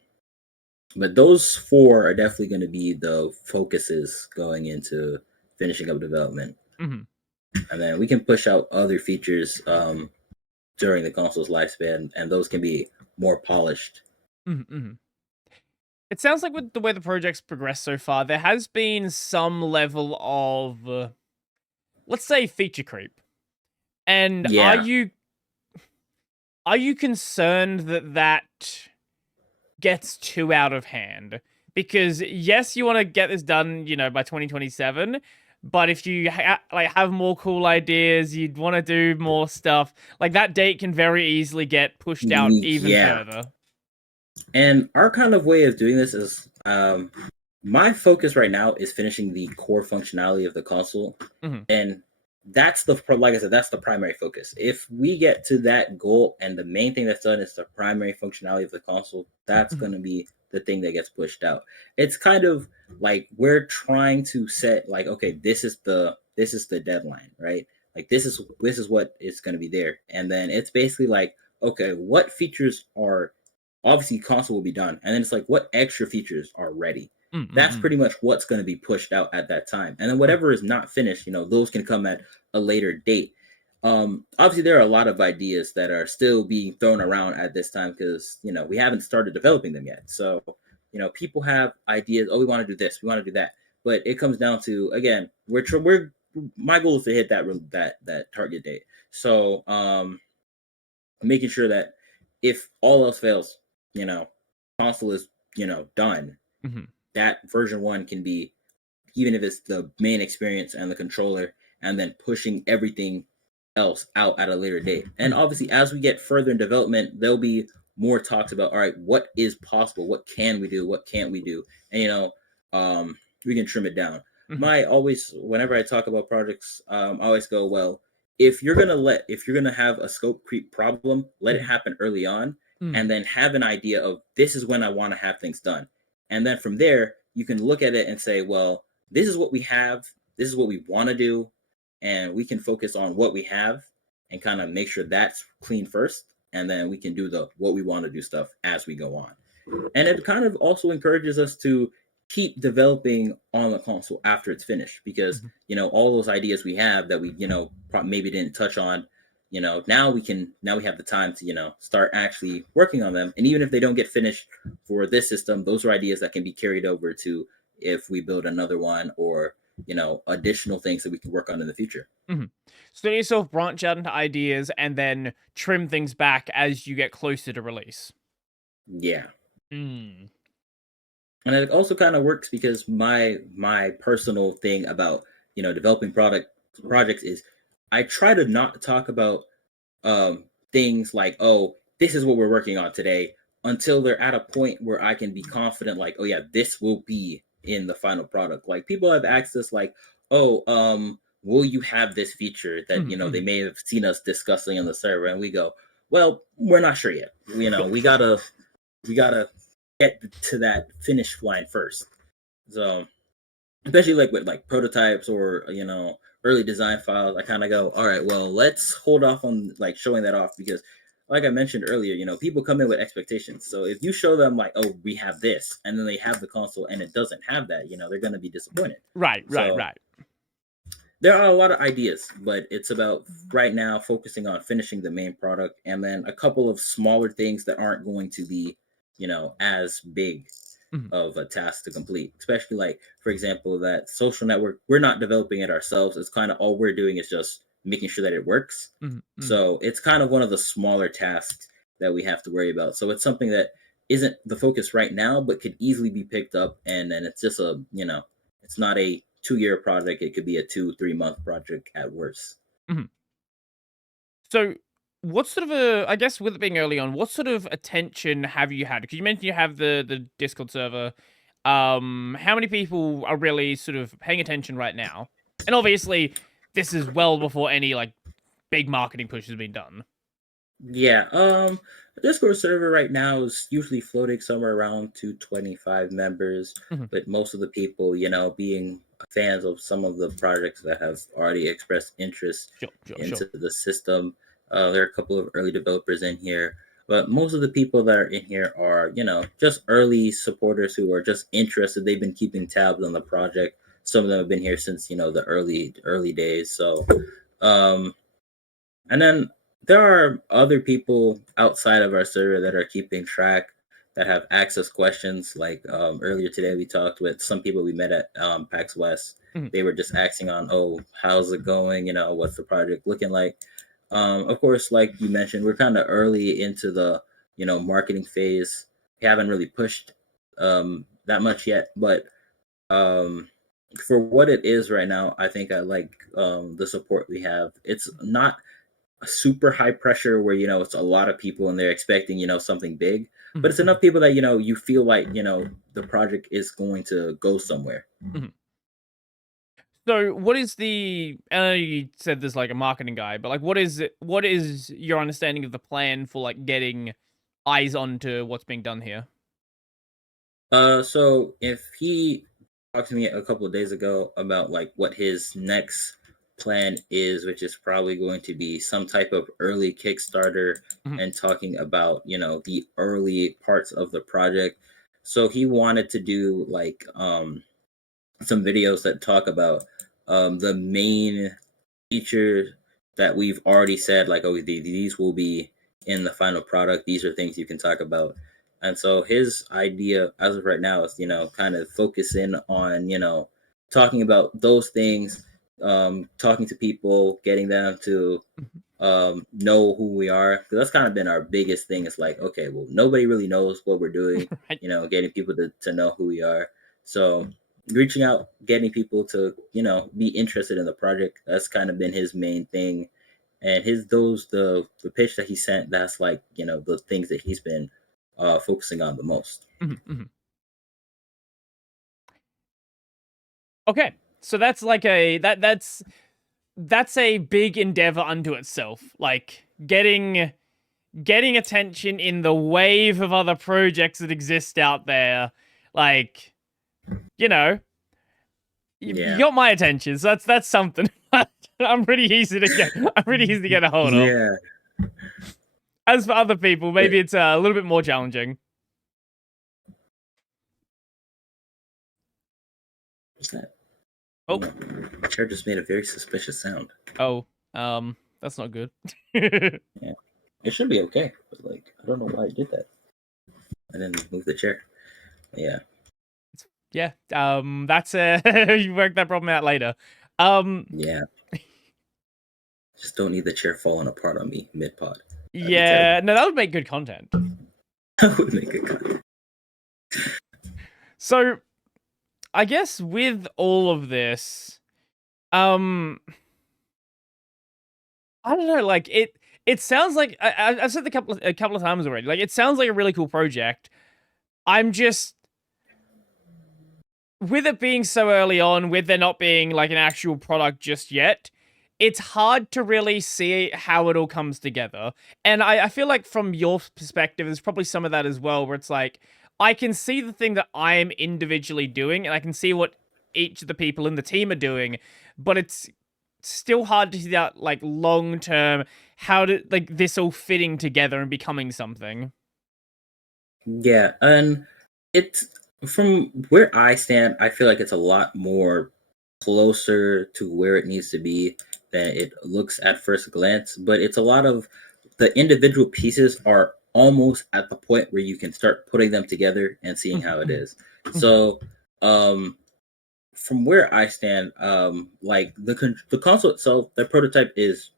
but those four are definitely going to be the focuses going into finishing up development. Mm-hmm. And then we can push out other features during the console's lifespan, and those can be more polished. Mm-hmm. It sounds like with the way the project's progressed so far, there has been some level of, let's say, feature creep. And Yeah. are you concerned that that gets too out of hand? Because yes, you want to get this done, by 2027. But if you have more cool ideas, you'd want to do more stuff. Like that date can very easily get pushed out even Yeah. further. And our kind of way of doing this is my focus right now is finishing the core functionality of the console. Mm-hmm. And that's like I said, that's the primary focus. If we get to that goal and the main thing that's done is the primary functionality of the console, that's Mm-hmm. going to be the thing that gets pushed out. It's kind of like we're trying to set like, okay, this is the deadline, right? Like this is what is going to be there. And then it's basically like, okay, what features are obviously console will be done. And then it's like what extra features are ready. Mm-hmm. That's pretty much what's going to be pushed out at that time. And then whatever is not finished, those can come at a later date. Obviously, there are a lot of ideas that are still being thrown around at this time because we haven't started developing them yet. So people have ideas. Oh, we want to do this, we want to do that, but it comes down to again, we're my goal is to hit that target date. So making sure that if all else fails, console is done. Mm-hmm. That version 1 can be, even if it's the main experience and the controller, and then pushing everything else out at a later date. And obviously, as we get further in development, there'll be more talks about, all right, what is possible? What can we do? What can't we do? And, we can trim it down. Mm-hmm. Whenever I talk about projects, I always go, well, if you're gonna have a scope creep problem, let it happen early on, and then have an idea of this is when I want to have things done. And then from there, you can look at it and say, well, this is what we have, this is what we want to do, and we can focus on what we have and kind of make sure that's clean first, and then we can do the what we want to do stuff as we go on. And it kind of also encourages us to keep developing on the console after it's finished because all those ideas we have that we maybe didn't touch on, now we have the time to start actually working on them. And even if they don't get finished for this system, those are ideas that can be carried over to if we build another one, or additional things that we can work on in the future. Mm-hmm. So you sort of branch out into ideas and then trim things back as you get closer to release. Yeah. Mm. And it also kind of works because my personal thing about developing projects is I try to not talk about things like, oh, this is what we're working on today, until they're at a point where I can be confident, like, oh yeah, this will be in the final product. Like people have asked us like, oh, will you have this feature that they may have seen us discussing on the server, and we go, well, we're not sure yet. We gotta get to that finish line first. So especially like with like prototypes or early design files, I kind of go, all right, well, let's hold off on like showing that off because like I mentioned earlier, people come in with expectations. So if you show them like, oh, we have this, and then they have the console and it doesn't have that, they're going to be disappointed. Right. There are a lot of ideas, but it's about right now focusing on finishing the main product, and then a couple of smaller things that aren't going to be as big of a task to complete. Especially like, for example, that social network, we're not developing it ourselves. It's kind of all we're doing is just making sure that it works. So it's kind of one of the smaller tasks that we have to worry about. So it's something that isn't the focus right now, but could easily be picked up. And then it's just it's not a 2-year project. It could be a 2-3 month project at worst. So what sort of I guess with it being early on, what sort of attention have you had? Because you mentioned you have the Discord server. How many people are really sort of paying attention right now? And obviously, this is well before any like big marketing push has been done. Yeah. The Discord server right now is usually floating somewhere around 225 members, Mhm. but most of the people, being fans of some of the projects that have already expressed interest Sure, sure, sure. into the system. There are a couple of early developers in here, but most of the people that are in here are, just early supporters who are just interested. They've been keeping tabs on the project. Some of them have been here since, the early days. So, um, and then there are other people outside of our server that are keeping track, that have access questions. Like earlier today, we talked with some people we met at PAX West. Mhm. They were just asking on, oh, how's it going? What's the project looking like? Of course, like you mentioned, we're kind of early into the marketing phase. We haven't really pushed that much yet, but um, for what it is right now, I think I like the support we have. It's not a super high pressure where it's a lot of people and they're expecting something big, but Mhm. it's enough people that you feel like the project is going to go somewhere. Mhm. So, what is the? I know you said there's like a marketing guy, but like, what is it? What is your understanding of the plan for like getting eyes onto what's being done here? So if he talked to me a couple of days ago about like what his next plan is, which is probably going to be some type of early Kickstarter, Mhm. and talking about the early parts of the project. So he wanted to do like some videos that talk about the main features that we've already said, like, oh, these will be in the final product. These are things you can talk about. And so his idea as of right now is, kind of focus in on, talking about those things, talking to people, getting them to Mhm. know who we are. Because that's kind of been our biggest thing. It's like, okay, well, nobody really knows what we're doing, Right. getting people to know who we are. So reaching out, getting people to, be interested in the project. That's kind of been his main thing. And the pitch that he sent, that's like, the things that he's been focusing on the most. Mhm. Mhm. Okay, so that's like a that's a big endeavor unto itself. Like getting attention in the wave of other projects that exist out there. Like, you know, you Yeah. got my attention, so that's something. I'm pretty easy to get. I'm pretty easy to get a hold of. Yeah. As for other people, But maybe it's a little bit more challenging. what's that? Oh Oh, no. The chair just made a very suspicious sound. oh, that's not good. Yeah. It should be okay, but like I don't know why it did that. I didn't move the chair. Yeah. Yeah, that's you work that problem out later. Yeah. Just don't need the chair falling apart on me mid pod. That'd be Yeah, terrible. no, that would make good content. That would make it good. So, I guess with all of this, um, I don't know, like it sounds like I've said a couple of times already. Like it sounds like a really cool project. I'm just with it being so early on, with there not being like an actual product just yet, it's hard to really see how it all comes together. And I feel like from your perspective, there's probably some of that as well, where it's like, I can see the thing that I am individually doing, and I can see what each of the people in the team are doing, but it's still hard to see that like long term, how to like this all fitting together and becoming something. Yeah, and it's from where I stand, I feel like it's a lot more closer to where it needs to be than it looks at first glance. But it's a lot of the individual pieces are almost at the point where you can start putting them together and seeing Mhm, how it mhm, is. mhm, So, um, from where I stand, like the console itself, the prototype is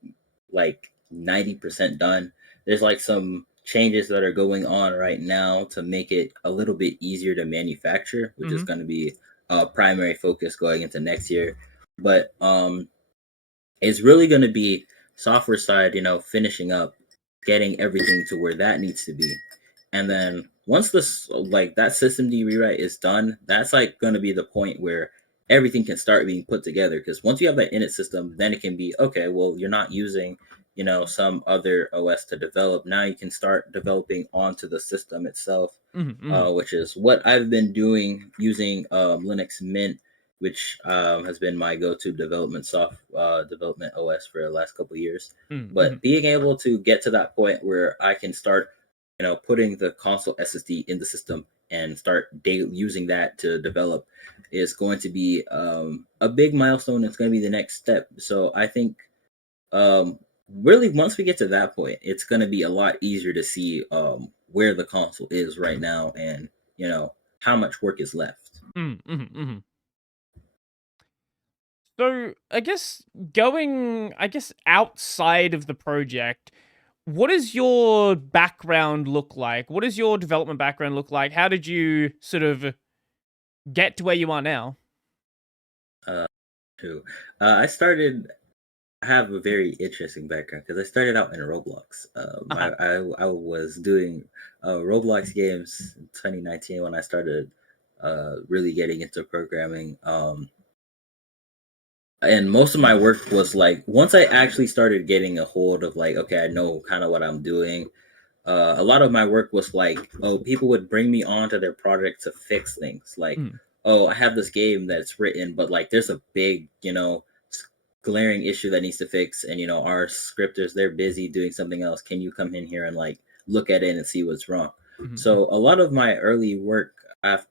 like 90% done. There's like some changes that are going on right now to make it a little bit easier to manufacture, which is mhm, going to be a primary focus going into next year. But it's really going to be software side, finishing up, getting everything to where that needs to be. And then once this like that system D rewrite is done, that's like going to be the point where everything can start being put together. Because once you have that init system, then it can be okay. Well, you're not using some other OS to develop. Now you can start developing onto the system itself, which is what I've been doing using Linux Mint, which has been my go-to development OS for the last couple of years. But being able to get to that point where I can start, putting the console SSD in the system and start using that to develop is going to be a big milestone. It's going to be the next step. So I think really once we get to that point, it's going to be a lot easier to see where the console is right now and how much work is left. So I guess going outside of the project, what does your background look like? What does your development background look like? How did you sort of get to where you are now? Too. I have a very interesting background because I started out in Roblox. I was doing Roblox games in 2019 when I started really getting into programming. And most of my work was like once I actually started getting a hold of like, okay, I know kind of what I'm doing. A lot of my work was like, oh, people would bring me onto their project to fix things. Like, oh, I have this game that's written, but like there's a big, glaring issue that needs to fix, and our scripters, they're busy doing something else. Can you come in here and like look at it and see what's wrong? So a lot of my early work after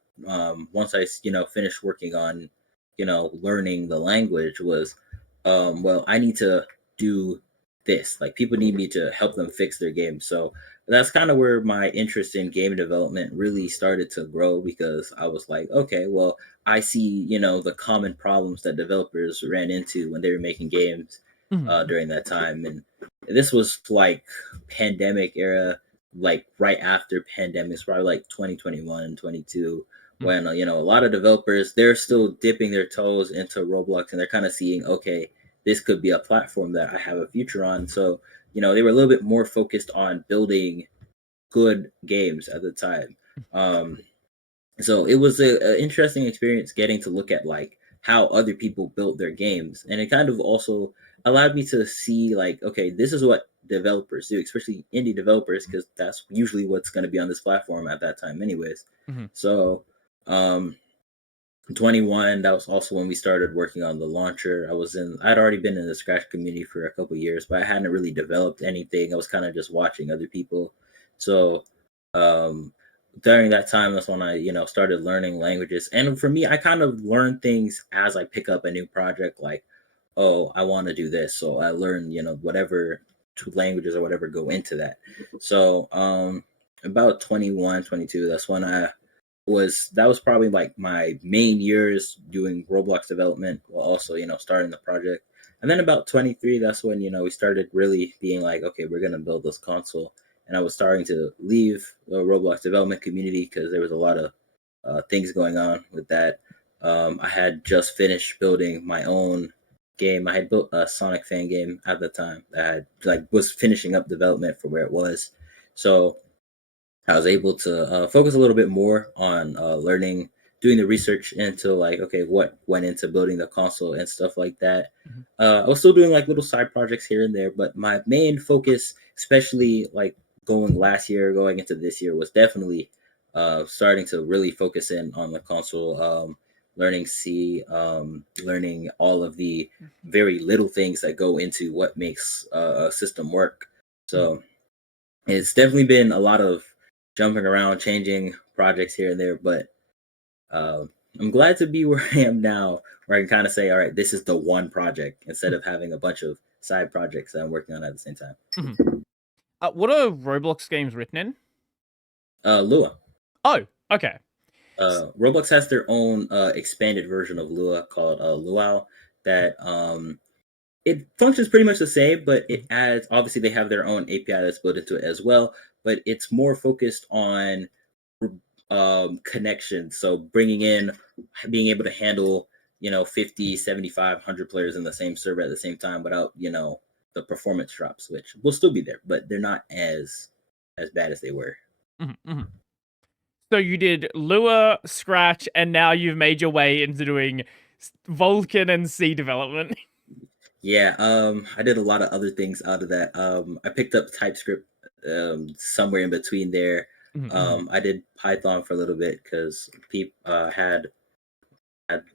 once I finished working on learning the language was well, I need to do this. Like people need me to help them fix their game. So that's kind of where my interest in game development really started to grow because I was like, okay, well, I see, the common problems that developers ran into when they were making games during that time. And this was like pandemic era, like right after pandemics, probably like 2021 and 22, when, a lot of developers, they're still dipping their toes into Roblox and they're kind of seeing, okay, this could be a platform that I have a future on. So, they were a little bit more focused on building good games at the time. So it was an interesting experience getting to look at like how other people built their games. And it kind of also allowed me to see like, okay, this is what developers do, especially indie developers, because that's usually what's going to be on this platform at that time anyways. So, 21, that was also when we started working on the launcher. I'd already been in the Scratch community for a couple years, but I hadn't really developed anything. I was kind of just watching other people. So during that time, that's when I started learning languages. And for me, I kind of learn things as I pick up a new project. Like, oh, I want to do this, so I learn whatever two languages or whatever go into that. So about 21, 22, that's when that was probably like my main years doing Roblox development while also, starting the project. And then about 23, that's when, we started really being like, okay, we're going to build this console. And I was starting to leave the Roblox development community because there was a lot of things going on with that. I had just finished building my own game. I had built a Sonic fan game at the time. Was finishing up development for where it was. So I was able to focus a little bit more on learning, doing the research into like, okay, what went into building the console and stuff like that. I was still doing like little side projects here and there, but my main focus, especially like going into this year, was definitely starting to really focus in on the console, learning C, learning all of the very little things that go into what makes a system work. So it's definitely been a lot of jumping around, changing projects here and there, but I'm glad to be where I am now, where I can kind of say, all right, this is the one project instead of having a bunch of side projects that I'm working on at the same time. What are Roblox games written in? Lua. Oh, okay. Roblox has their own expanded version of Lua called Luau that it functions pretty much the same, but it adds, obviously they have their own API that's built into it as well, but it's more focused on connection. So being able to handle 50, 75, 100 players in the same server at the same time without the performance drops, which will still be there, but they're not as bad as they were. So you did Lua, Scratch, and now you've made your way into doing Vulkan and C development. Yeah, I did a lot of other things out of that. I picked up TypeScript somewhere in between there. Mm-hmm. I did Python for a little bit because people had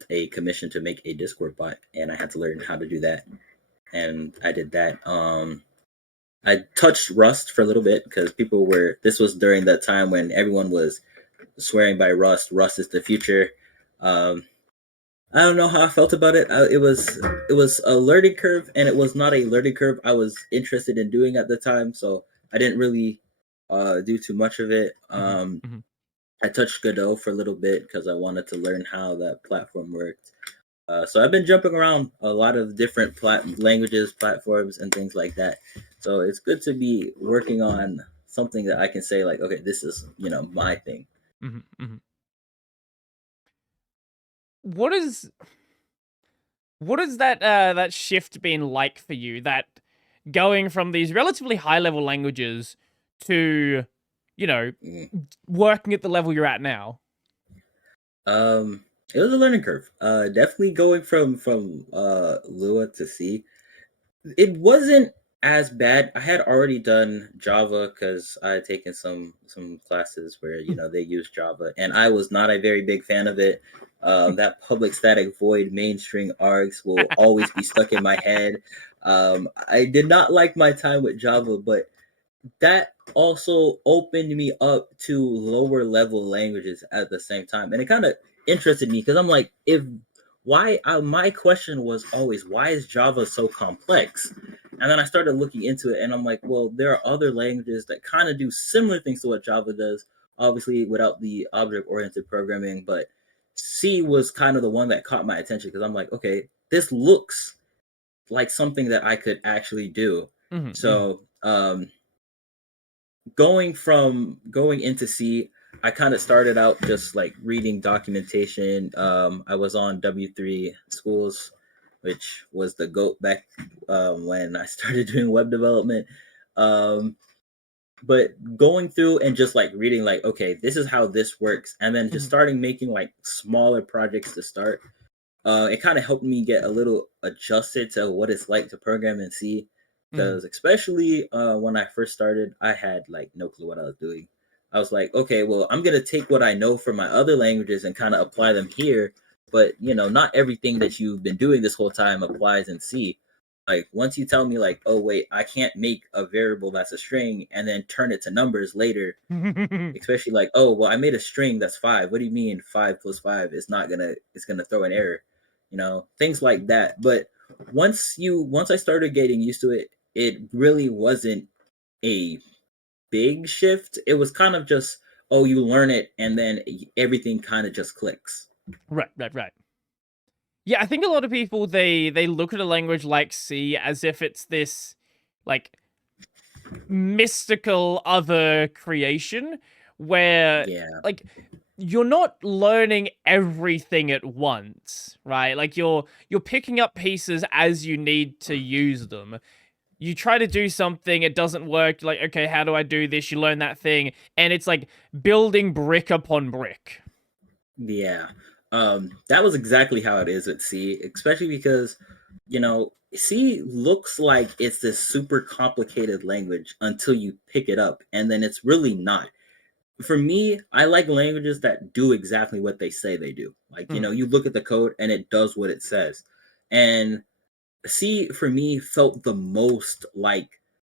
a commission to make a Discord bot, and I had to learn how to do that, and I did that. I touched Rust for a little bit because people were. This was during that time when everyone was swearing by Rust. Rust is the future. Um, I don't know how I felt about it. It was a learning curve, and it was not a learning curve I was interested in doing at the time, so I didn't really do too much of it. Mm-hmm. I touched Godot for a little bit because I wanted to learn how that platform worked. So I've been jumping around a lot of different languages, platforms, and things like that. So it's good to be working on something that I can say like, okay, this is my thing. Mm-hmm. Mm-hmm. What is what has that shift been like for you? That going from these relatively high level languages to, you know, Mm. working at the level you're at now. It was a learning curve. Definitely going from Lua to C. It wasn't as bad. I had already done Java because I had taken some classes where they use Java, and I was not a very big fan of it. That public static void main string args will always be stuck in my head. I did not like my time with Java, but that also opened me up to lower level languages at the same time, and it kind of interested me because I'm like, if why my question was always, why is Java so complex? And then I started looking into it, and I'm like, well, there are other languages that kind of do similar things to what Java does, obviously without the object oriented programming. But C was kind of the one that caught my attention because I'm like, okay, this looks like something that I could actually do. Mm-hmm. So going into C, I kind of started out just like reading documentation. I was on W3 schools, which was the goat back when I started doing web development. Um, but going through and just like reading, like, okay, this is how this works, and then just Mm-hmm. starting making like smaller projects to start. It kind of helped me get a little adjusted to what it's like to program in C. Mm-hmm. Because especially when I first started, I had like no clue what I was doing. I was like, okay, well, I'm gonna take what I know from my other languages and kind of apply them here. But not everything that you've been doing this whole time applies in C. Like once you tell me like, oh wait, I can't make a variable that's a string and then turn it to numbers later, especially like, oh well, I made a string that's 5. What do you mean 5 plus 5 is not gonna it's gonna throw an error? Things like that. But once I started getting used to it, it really wasn't a big shift. It was kind of just, oh, you learn it and then everything kind of just clicks. Right, right, right. Yeah, I think a lot of people they look at a language like C as if it's this like mystical other creation where Yeah. like you're not learning everything at once, right? Like you're picking up pieces as you need to use them. You try to do something, it doesn't work, you're like, okay, how do I do this? You learn that thing, and it's like building brick upon brick. Yeah. That was exactly how it is at C, especially because, C looks like it's this super complicated language until you pick it up, and then it's really not. For me, I like languages that do exactly what they say they do. Like, Mm, you look at the code and it does what it says. And C for me felt the most like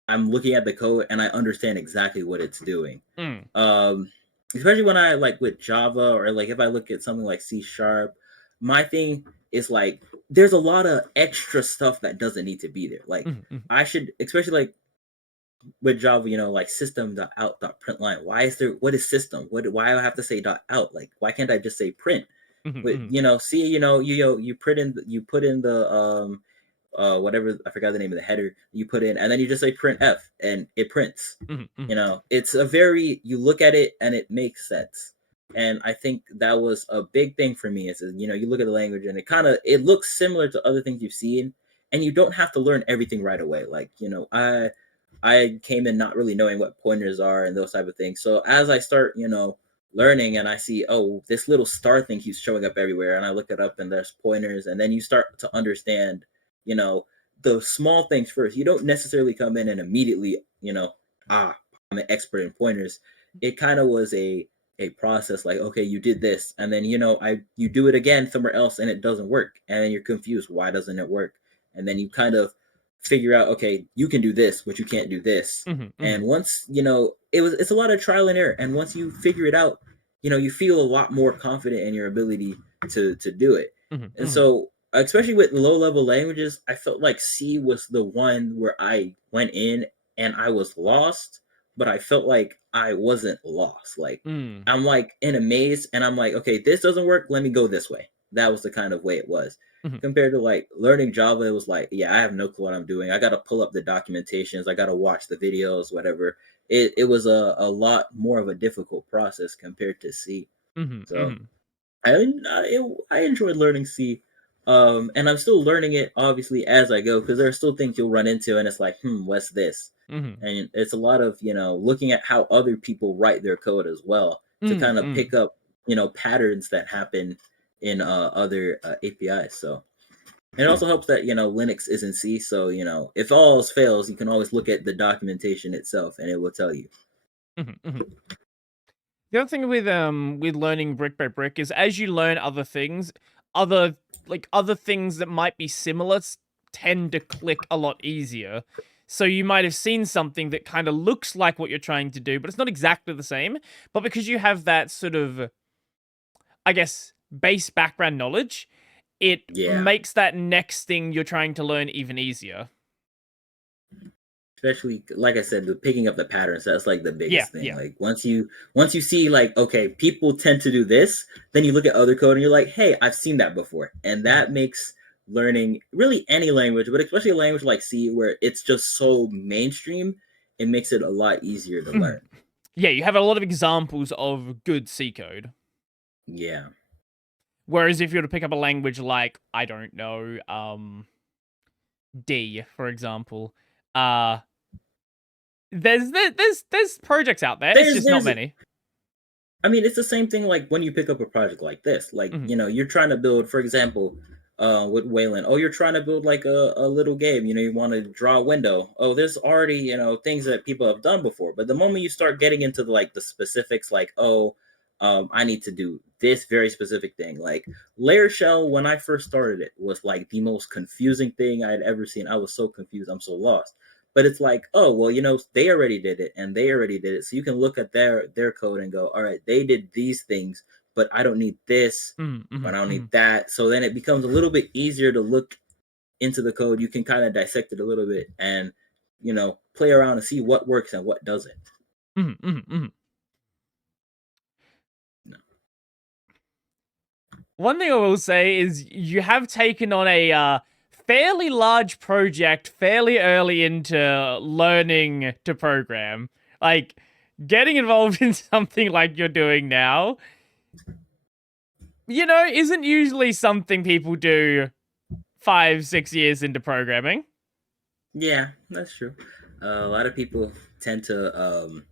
I'm looking at the code and I understand exactly what it's doing. mm, Um, Especially when I like with Java or like if I look at something like C#, my thing is like there's a lot of extra stuff that doesn't need to be there. Like mm, mm, I should, especially like with Java, like system.out.println. What is system? Why do I have to say dot out? Like why can't I just say print? mm, With mm, see, you put in the whatever, I forgot the name of the header you put in, and then you just say print F and it prints. mm, mm, It's a very, you look at it and it makes sense. And I think that was a big thing for me is, you look at the language and it looks similar to other things you've seen, and you don't have to learn everything right away. Like, I came in not really knowing what pointers are and those type of things. So as I start, learning and I see, oh, this little star thing keeps showing up everywhere, and I look it up and there's pointers, and then you start to understand, you know, the small things first. You don't necessarily come in and immediately, I'm an expert in pointers. It kind of was a process, like, okay, you did this, and then you do it again somewhere else and it doesn't work, and then you're confused, why doesn't it work? And then you kind of figure out, okay, you can do this, but you can't do this. And once it's a lot of trial and error, and once you figure it out, you feel a lot more confident in your ability to do it. And so, especially with low level languages, I felt like C was the one where I went in and I was lost, but I felt like I wasn't lost. Like, I'm like in a maze and I'm like, okay, this doesn't work, let me go this way. That was the kind of way it was. Compared to like learning Java, it was like, yeah, I have no clue what I'm doing. I got to pull up the documentations, I got to watch the videos, whatever. It was a lot more of a difficult process compared to C. So I enjoyed learning C, and I'm still learning it obviously as I go, because there are still things you'll run into, and it's like, what's this? And it's a lot of looking at how other people write their code as well to kind of pick up patterns that happen in other APIs. So it also helps that Linux is in C, so if all else fails, you can always look at the documentation itself, and it will tell you. The other thing with learning brick by brick is, as you learn other things, other things that might be similar tend to click a lot easier. So you might have seen something that kind of looks like what you're trying to do, but it's not exactly the same. But because you have that sort of, I guess, base background knowledge, it makes that next thing you're trying to learn even easier. Especially, like I said, the picking up the patterns, that's like the biggest thing. Yeah. Like once you see, like, okay, people tend to do this, then you look at other code and you're like, hey, I've seen that before. And that makes learning really any language, but especially a language like C, where it's just so mainstream, it makes it a lot easier to learn. Yeah, you have a lot of examples of good C code. Yeah. Whereas if you were to pick up a language like, I don't know, D, for example, there's projects out there. It's just not many. I mean, it's the same thing like when you pick up a project like this. Like, you're trying to build, for example, with Wayland. Oh, you're trying to build like a little game. You want to draw a window. Oh, there's already, things that people have done before. But the moment you start getting into the specifics, like, oh, I need to do this very specific thing. Like layer shell, when I first started it, was like the most confusing thing I had ever seen. I was so confused. I'm so lost. But it's like, oh, well, they already did it and they already did it. So you can look at their code and go, all right, they did these things, but I don't need this, but I don't need that. So then it becomes a little bit easier to look into the code. You can kind of dissect it a little bit and, play around and see what works and what doesn't. No. One thing I will say is you have taken on a fairly large project fairly early into learning to program. Like, getting involved in something like you're doing now, isn't usually something people do 5-6 years into programming. Yeah, that's true. A lot of people tend to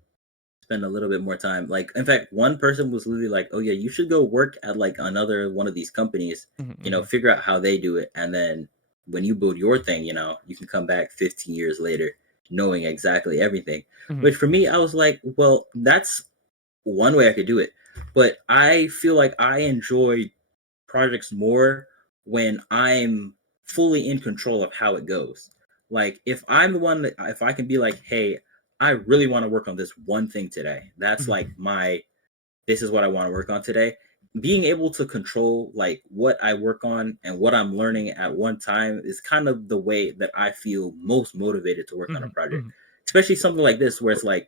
spend a little bit more time. Like, in fact, one person was literally like, oh yeah, you should go work at like another one of these companies, figure out how they do it, and then when you build your thing, you can come back 15 years later knowing exactly everything. Which for me, I was like, well, that's one way I could do it. But I feel like I enjoy projects more when I'm fully in control of how it goes. Like if I'm the one that, if I can be like, hey, I really want to work on this one thing today. That's like this is what I want to work on today. Being able to control like what I work on and what I'm learning at one time is kind of the way that I feel most motivated to work on a project. Especially something like this where it's like,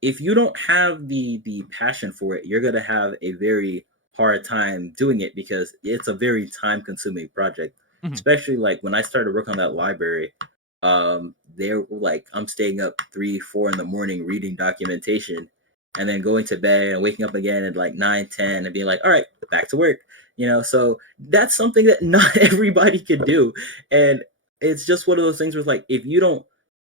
if you don't have the passion for it, you're going to have a very hard time doing it because it's a very time consuming project. Especially like when I started working on that library, they're like, I'm staying up 3-4 in the morning reading documentation and then going to bed and waking up again at like 9-10 and being like, all right, back to work. So that's something that not everybody can do. And it's just one of those things where it's like, if you don't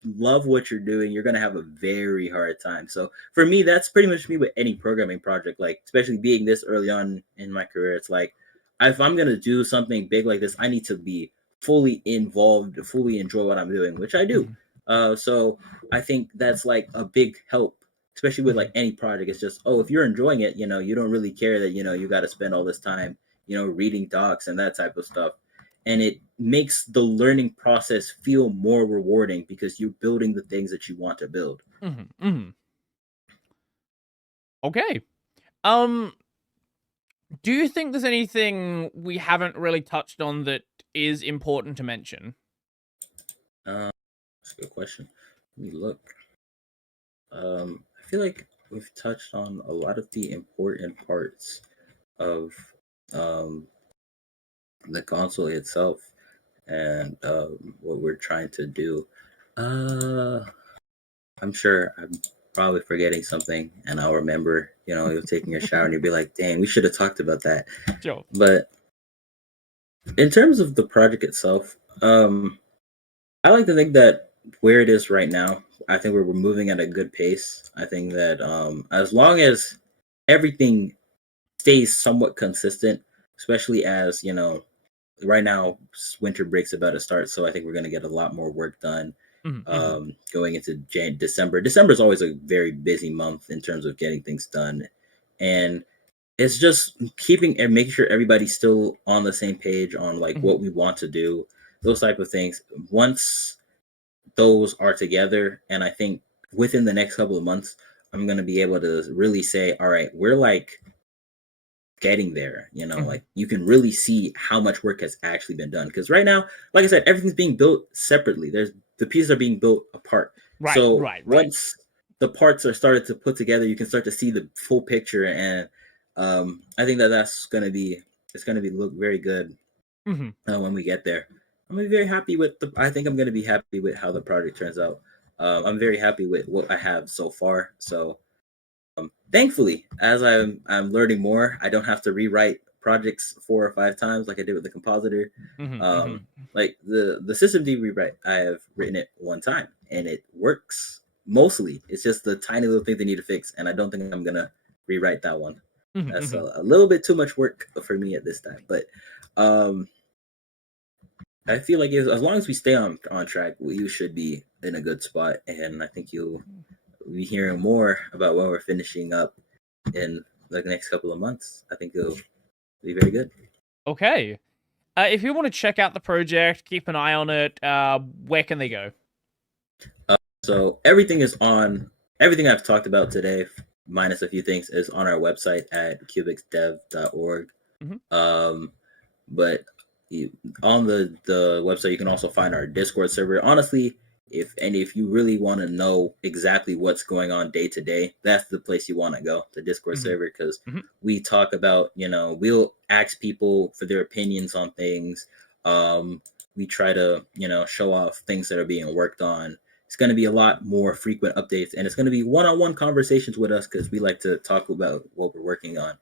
love what you're doing, you're going to have a very hard time. So for me, that's pretty much me with any programming project, like especially being this early on in my career. It's like, if I'm going to do something big like this, I need to be fully involved, fully enjoy what I'm doing, which I do. Mhm. So I think that's like a big help, especially with like Mhm. any project. It's just, oh, if you're enjoying it, you don't really care that you got to spend all this time, reading docs and that type of stuff. And it makes the learning process feel more rewarding because you're building the things that you want to build. Mhm. Mhm. Okay. Um, do you think there's anything we haven't really touched on that is important to mention? That's a good question. Let me look. I feel like we've touched on a lot of the important parts of um, the console itself and what we're trying to do. Uh, I'm sure I'm probably forgetting something, and I'll remember. You're taking a shower, and you'll be like, "Dang, we should have talked about that." Sure. But in terms of the project itself, I like to think that where it is right now, I think we're moving at a good pace. I think that as long as everything stays somewhat consistent, especially as right now winter break's about to start, so I think we're going to get a lot more work done Mhm. Mhm. going into December. December is always a very busy month in terms of getting things done, and it's just keeping and making sure everybody's still on the same page on like Mhm. what we want to do, those type of things. Once those are together, and I think within the next couple of months, I'm going to be able to really say, all right, we're like getting there. Mhm. Like you can really see how much work has actually been done, because right now, like I said, everything's being built separately. There's The pieces are being built apart. Right. So Right. Right. once the parts are started to put together, you can start to see the full picture, and I think that that's going to be it's going to be look very good Mhm. when we get there. I'm gonna be very happy with the. I think I'm gonna be happy with how the project turns out. I'm very happy with what I have so far. So thankfully, as I'm learning more, I don't have to rewrite projects 4 or 5 times like I did with the compositor. Mhm. Um, Mhm. like the system D rewrite, I have written it one time and it works mostly. It's just the tiny little thing they need to fix, and I don't think I'm gonna rewrite that one. Mhm. That's Mhm. a little bit too much work for me at this time, but um, I feel like as long as we stay on track, we should be in a good spot, and I think you'll be hearing more about when we're finishing up in the next couple of months. I think it'll be very good. Okay. If you want to check out the project, keep an eye on it. Where can they go? So everything I've talked about today, minus a few things, is on our website at cubixdev.org. Mhm. Um, but you, on the website, you can also find our Discord server. Honestly, if you really want to know exactly what's going on day to day, that's the place you want to go, the Discord Mhm. server, because Mhm. we talk about, we'll ask people for their opinions on things. We try to show off things that are being worked on. It's going to be a lot more frequent updates, and it's going to be one-on-one conversations with us because we like to talk about what we're working on.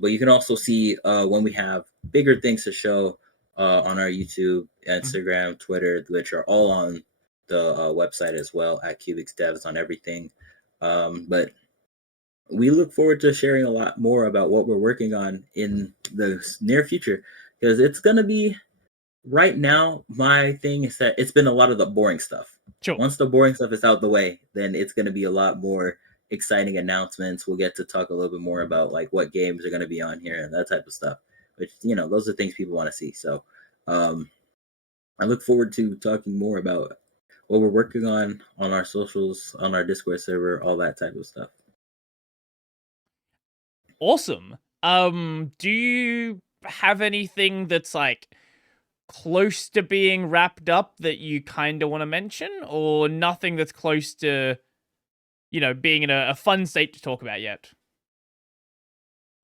But you can also see when we have bigger things to show on our YouTube, Mhm. Instagram, Twitter, which are all on the website as well at Cubix Devs on everything. But we look forward to sharing a lot more about what we're working on in the near future, because it's going to be right now. My thing is that it's been a lot of the boring stuff. Sure. Once the boring stuff is out the way, then it's going to be a lot more exciting announcements. We'll get to talk a little bit more about like what games are going to be on here and that type of stuff, which those are things people want to see. So um, I look forward to talking more about what we're working on our socials, on our Discord server, all that type of stuff. Awesome. Do you have anything that's like close to being wrapped up that you kind of want to mention, or nothing that's close to, being in a fun state to talk about yet?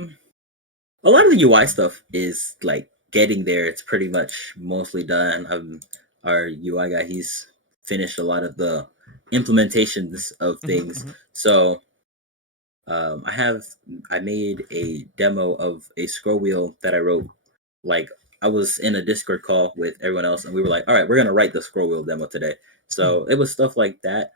A lot of the UI stuff is like getting there. It's pretty much mostly done. Our UI guy, he's finished a lot of the implementations of Mhm. things. Mhm. So I made a demo of a scroll wheel that I wrote. Like I was in a Discord call with everyone else, and we were like, "All right, we're gonna write the scroll wheel demo today." So Mhm. it was stuff like that.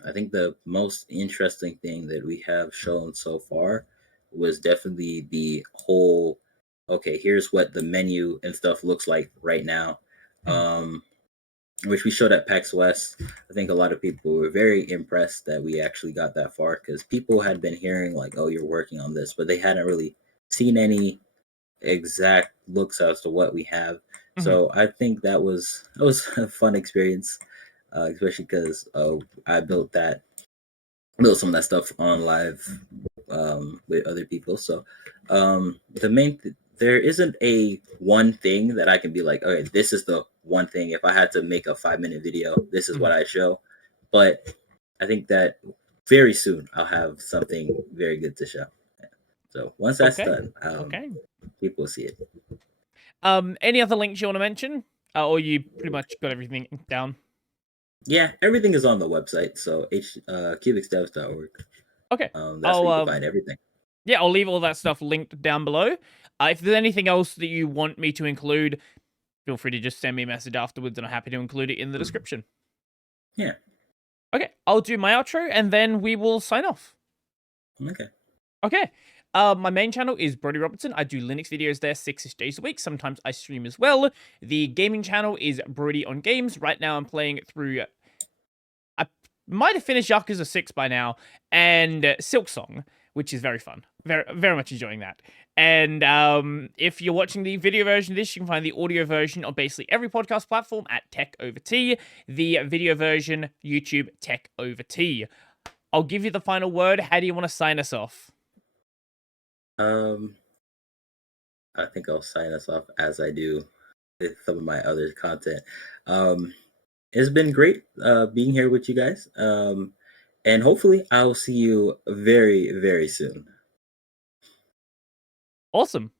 I think the most interesting thing that we have shown so far was definitely the whole okay, here's what the menu and stuff looks like right now. Which we showed at PAX West. I think a lot of people were very impressed that we actually got that far, because people had been hearing like, "Oh, you're working on this," but they hadn't really seen any exact looks as to what we have. So I think that was a fun experience, especially because I built some of that stuff on live with other people. So there isn't a one thing that I can be like, okay, this is the one thing. If I had to make a 5-minute video, this is what I show. But I think that very soon I'll have something very good to show. So once that's Okay. done, Okay. people will see it. Any other links you want to mention? Or you pretty much got everything down? Yeah, everything is on the website. So cubixdevs.org. Okay. That's where you can find everything. Yeah, I'll leave all that stuff linked down below. If there's anything else that you want me to include, feel free to just send me a message afterwards, and I'm happy to include it in the description. Yeah. Okay, I'll do my outro, and then we will sign off. Okay. Okay. My main channel is Brody Robertson. I do Linux videos there 6 days a week. Sometimes I stream as well. The gaming channel is Brody on Games. Right now I'm playing through... I might have finished Yakuza 6 by now, and Silksong, which is very fun. Very, very much enjoying that. And if you're watching the video version of this, you can find the audio version on basically every podcast platform at Tech Over Tea. The video version, YouTube, Tech Over Tea. I'll give you the final word. How do you want to sign us off? I think I'll sign us off as I do with some of my other content. It's been great being here with you guys. And hopefully I'll see you very, very soon. Awesome.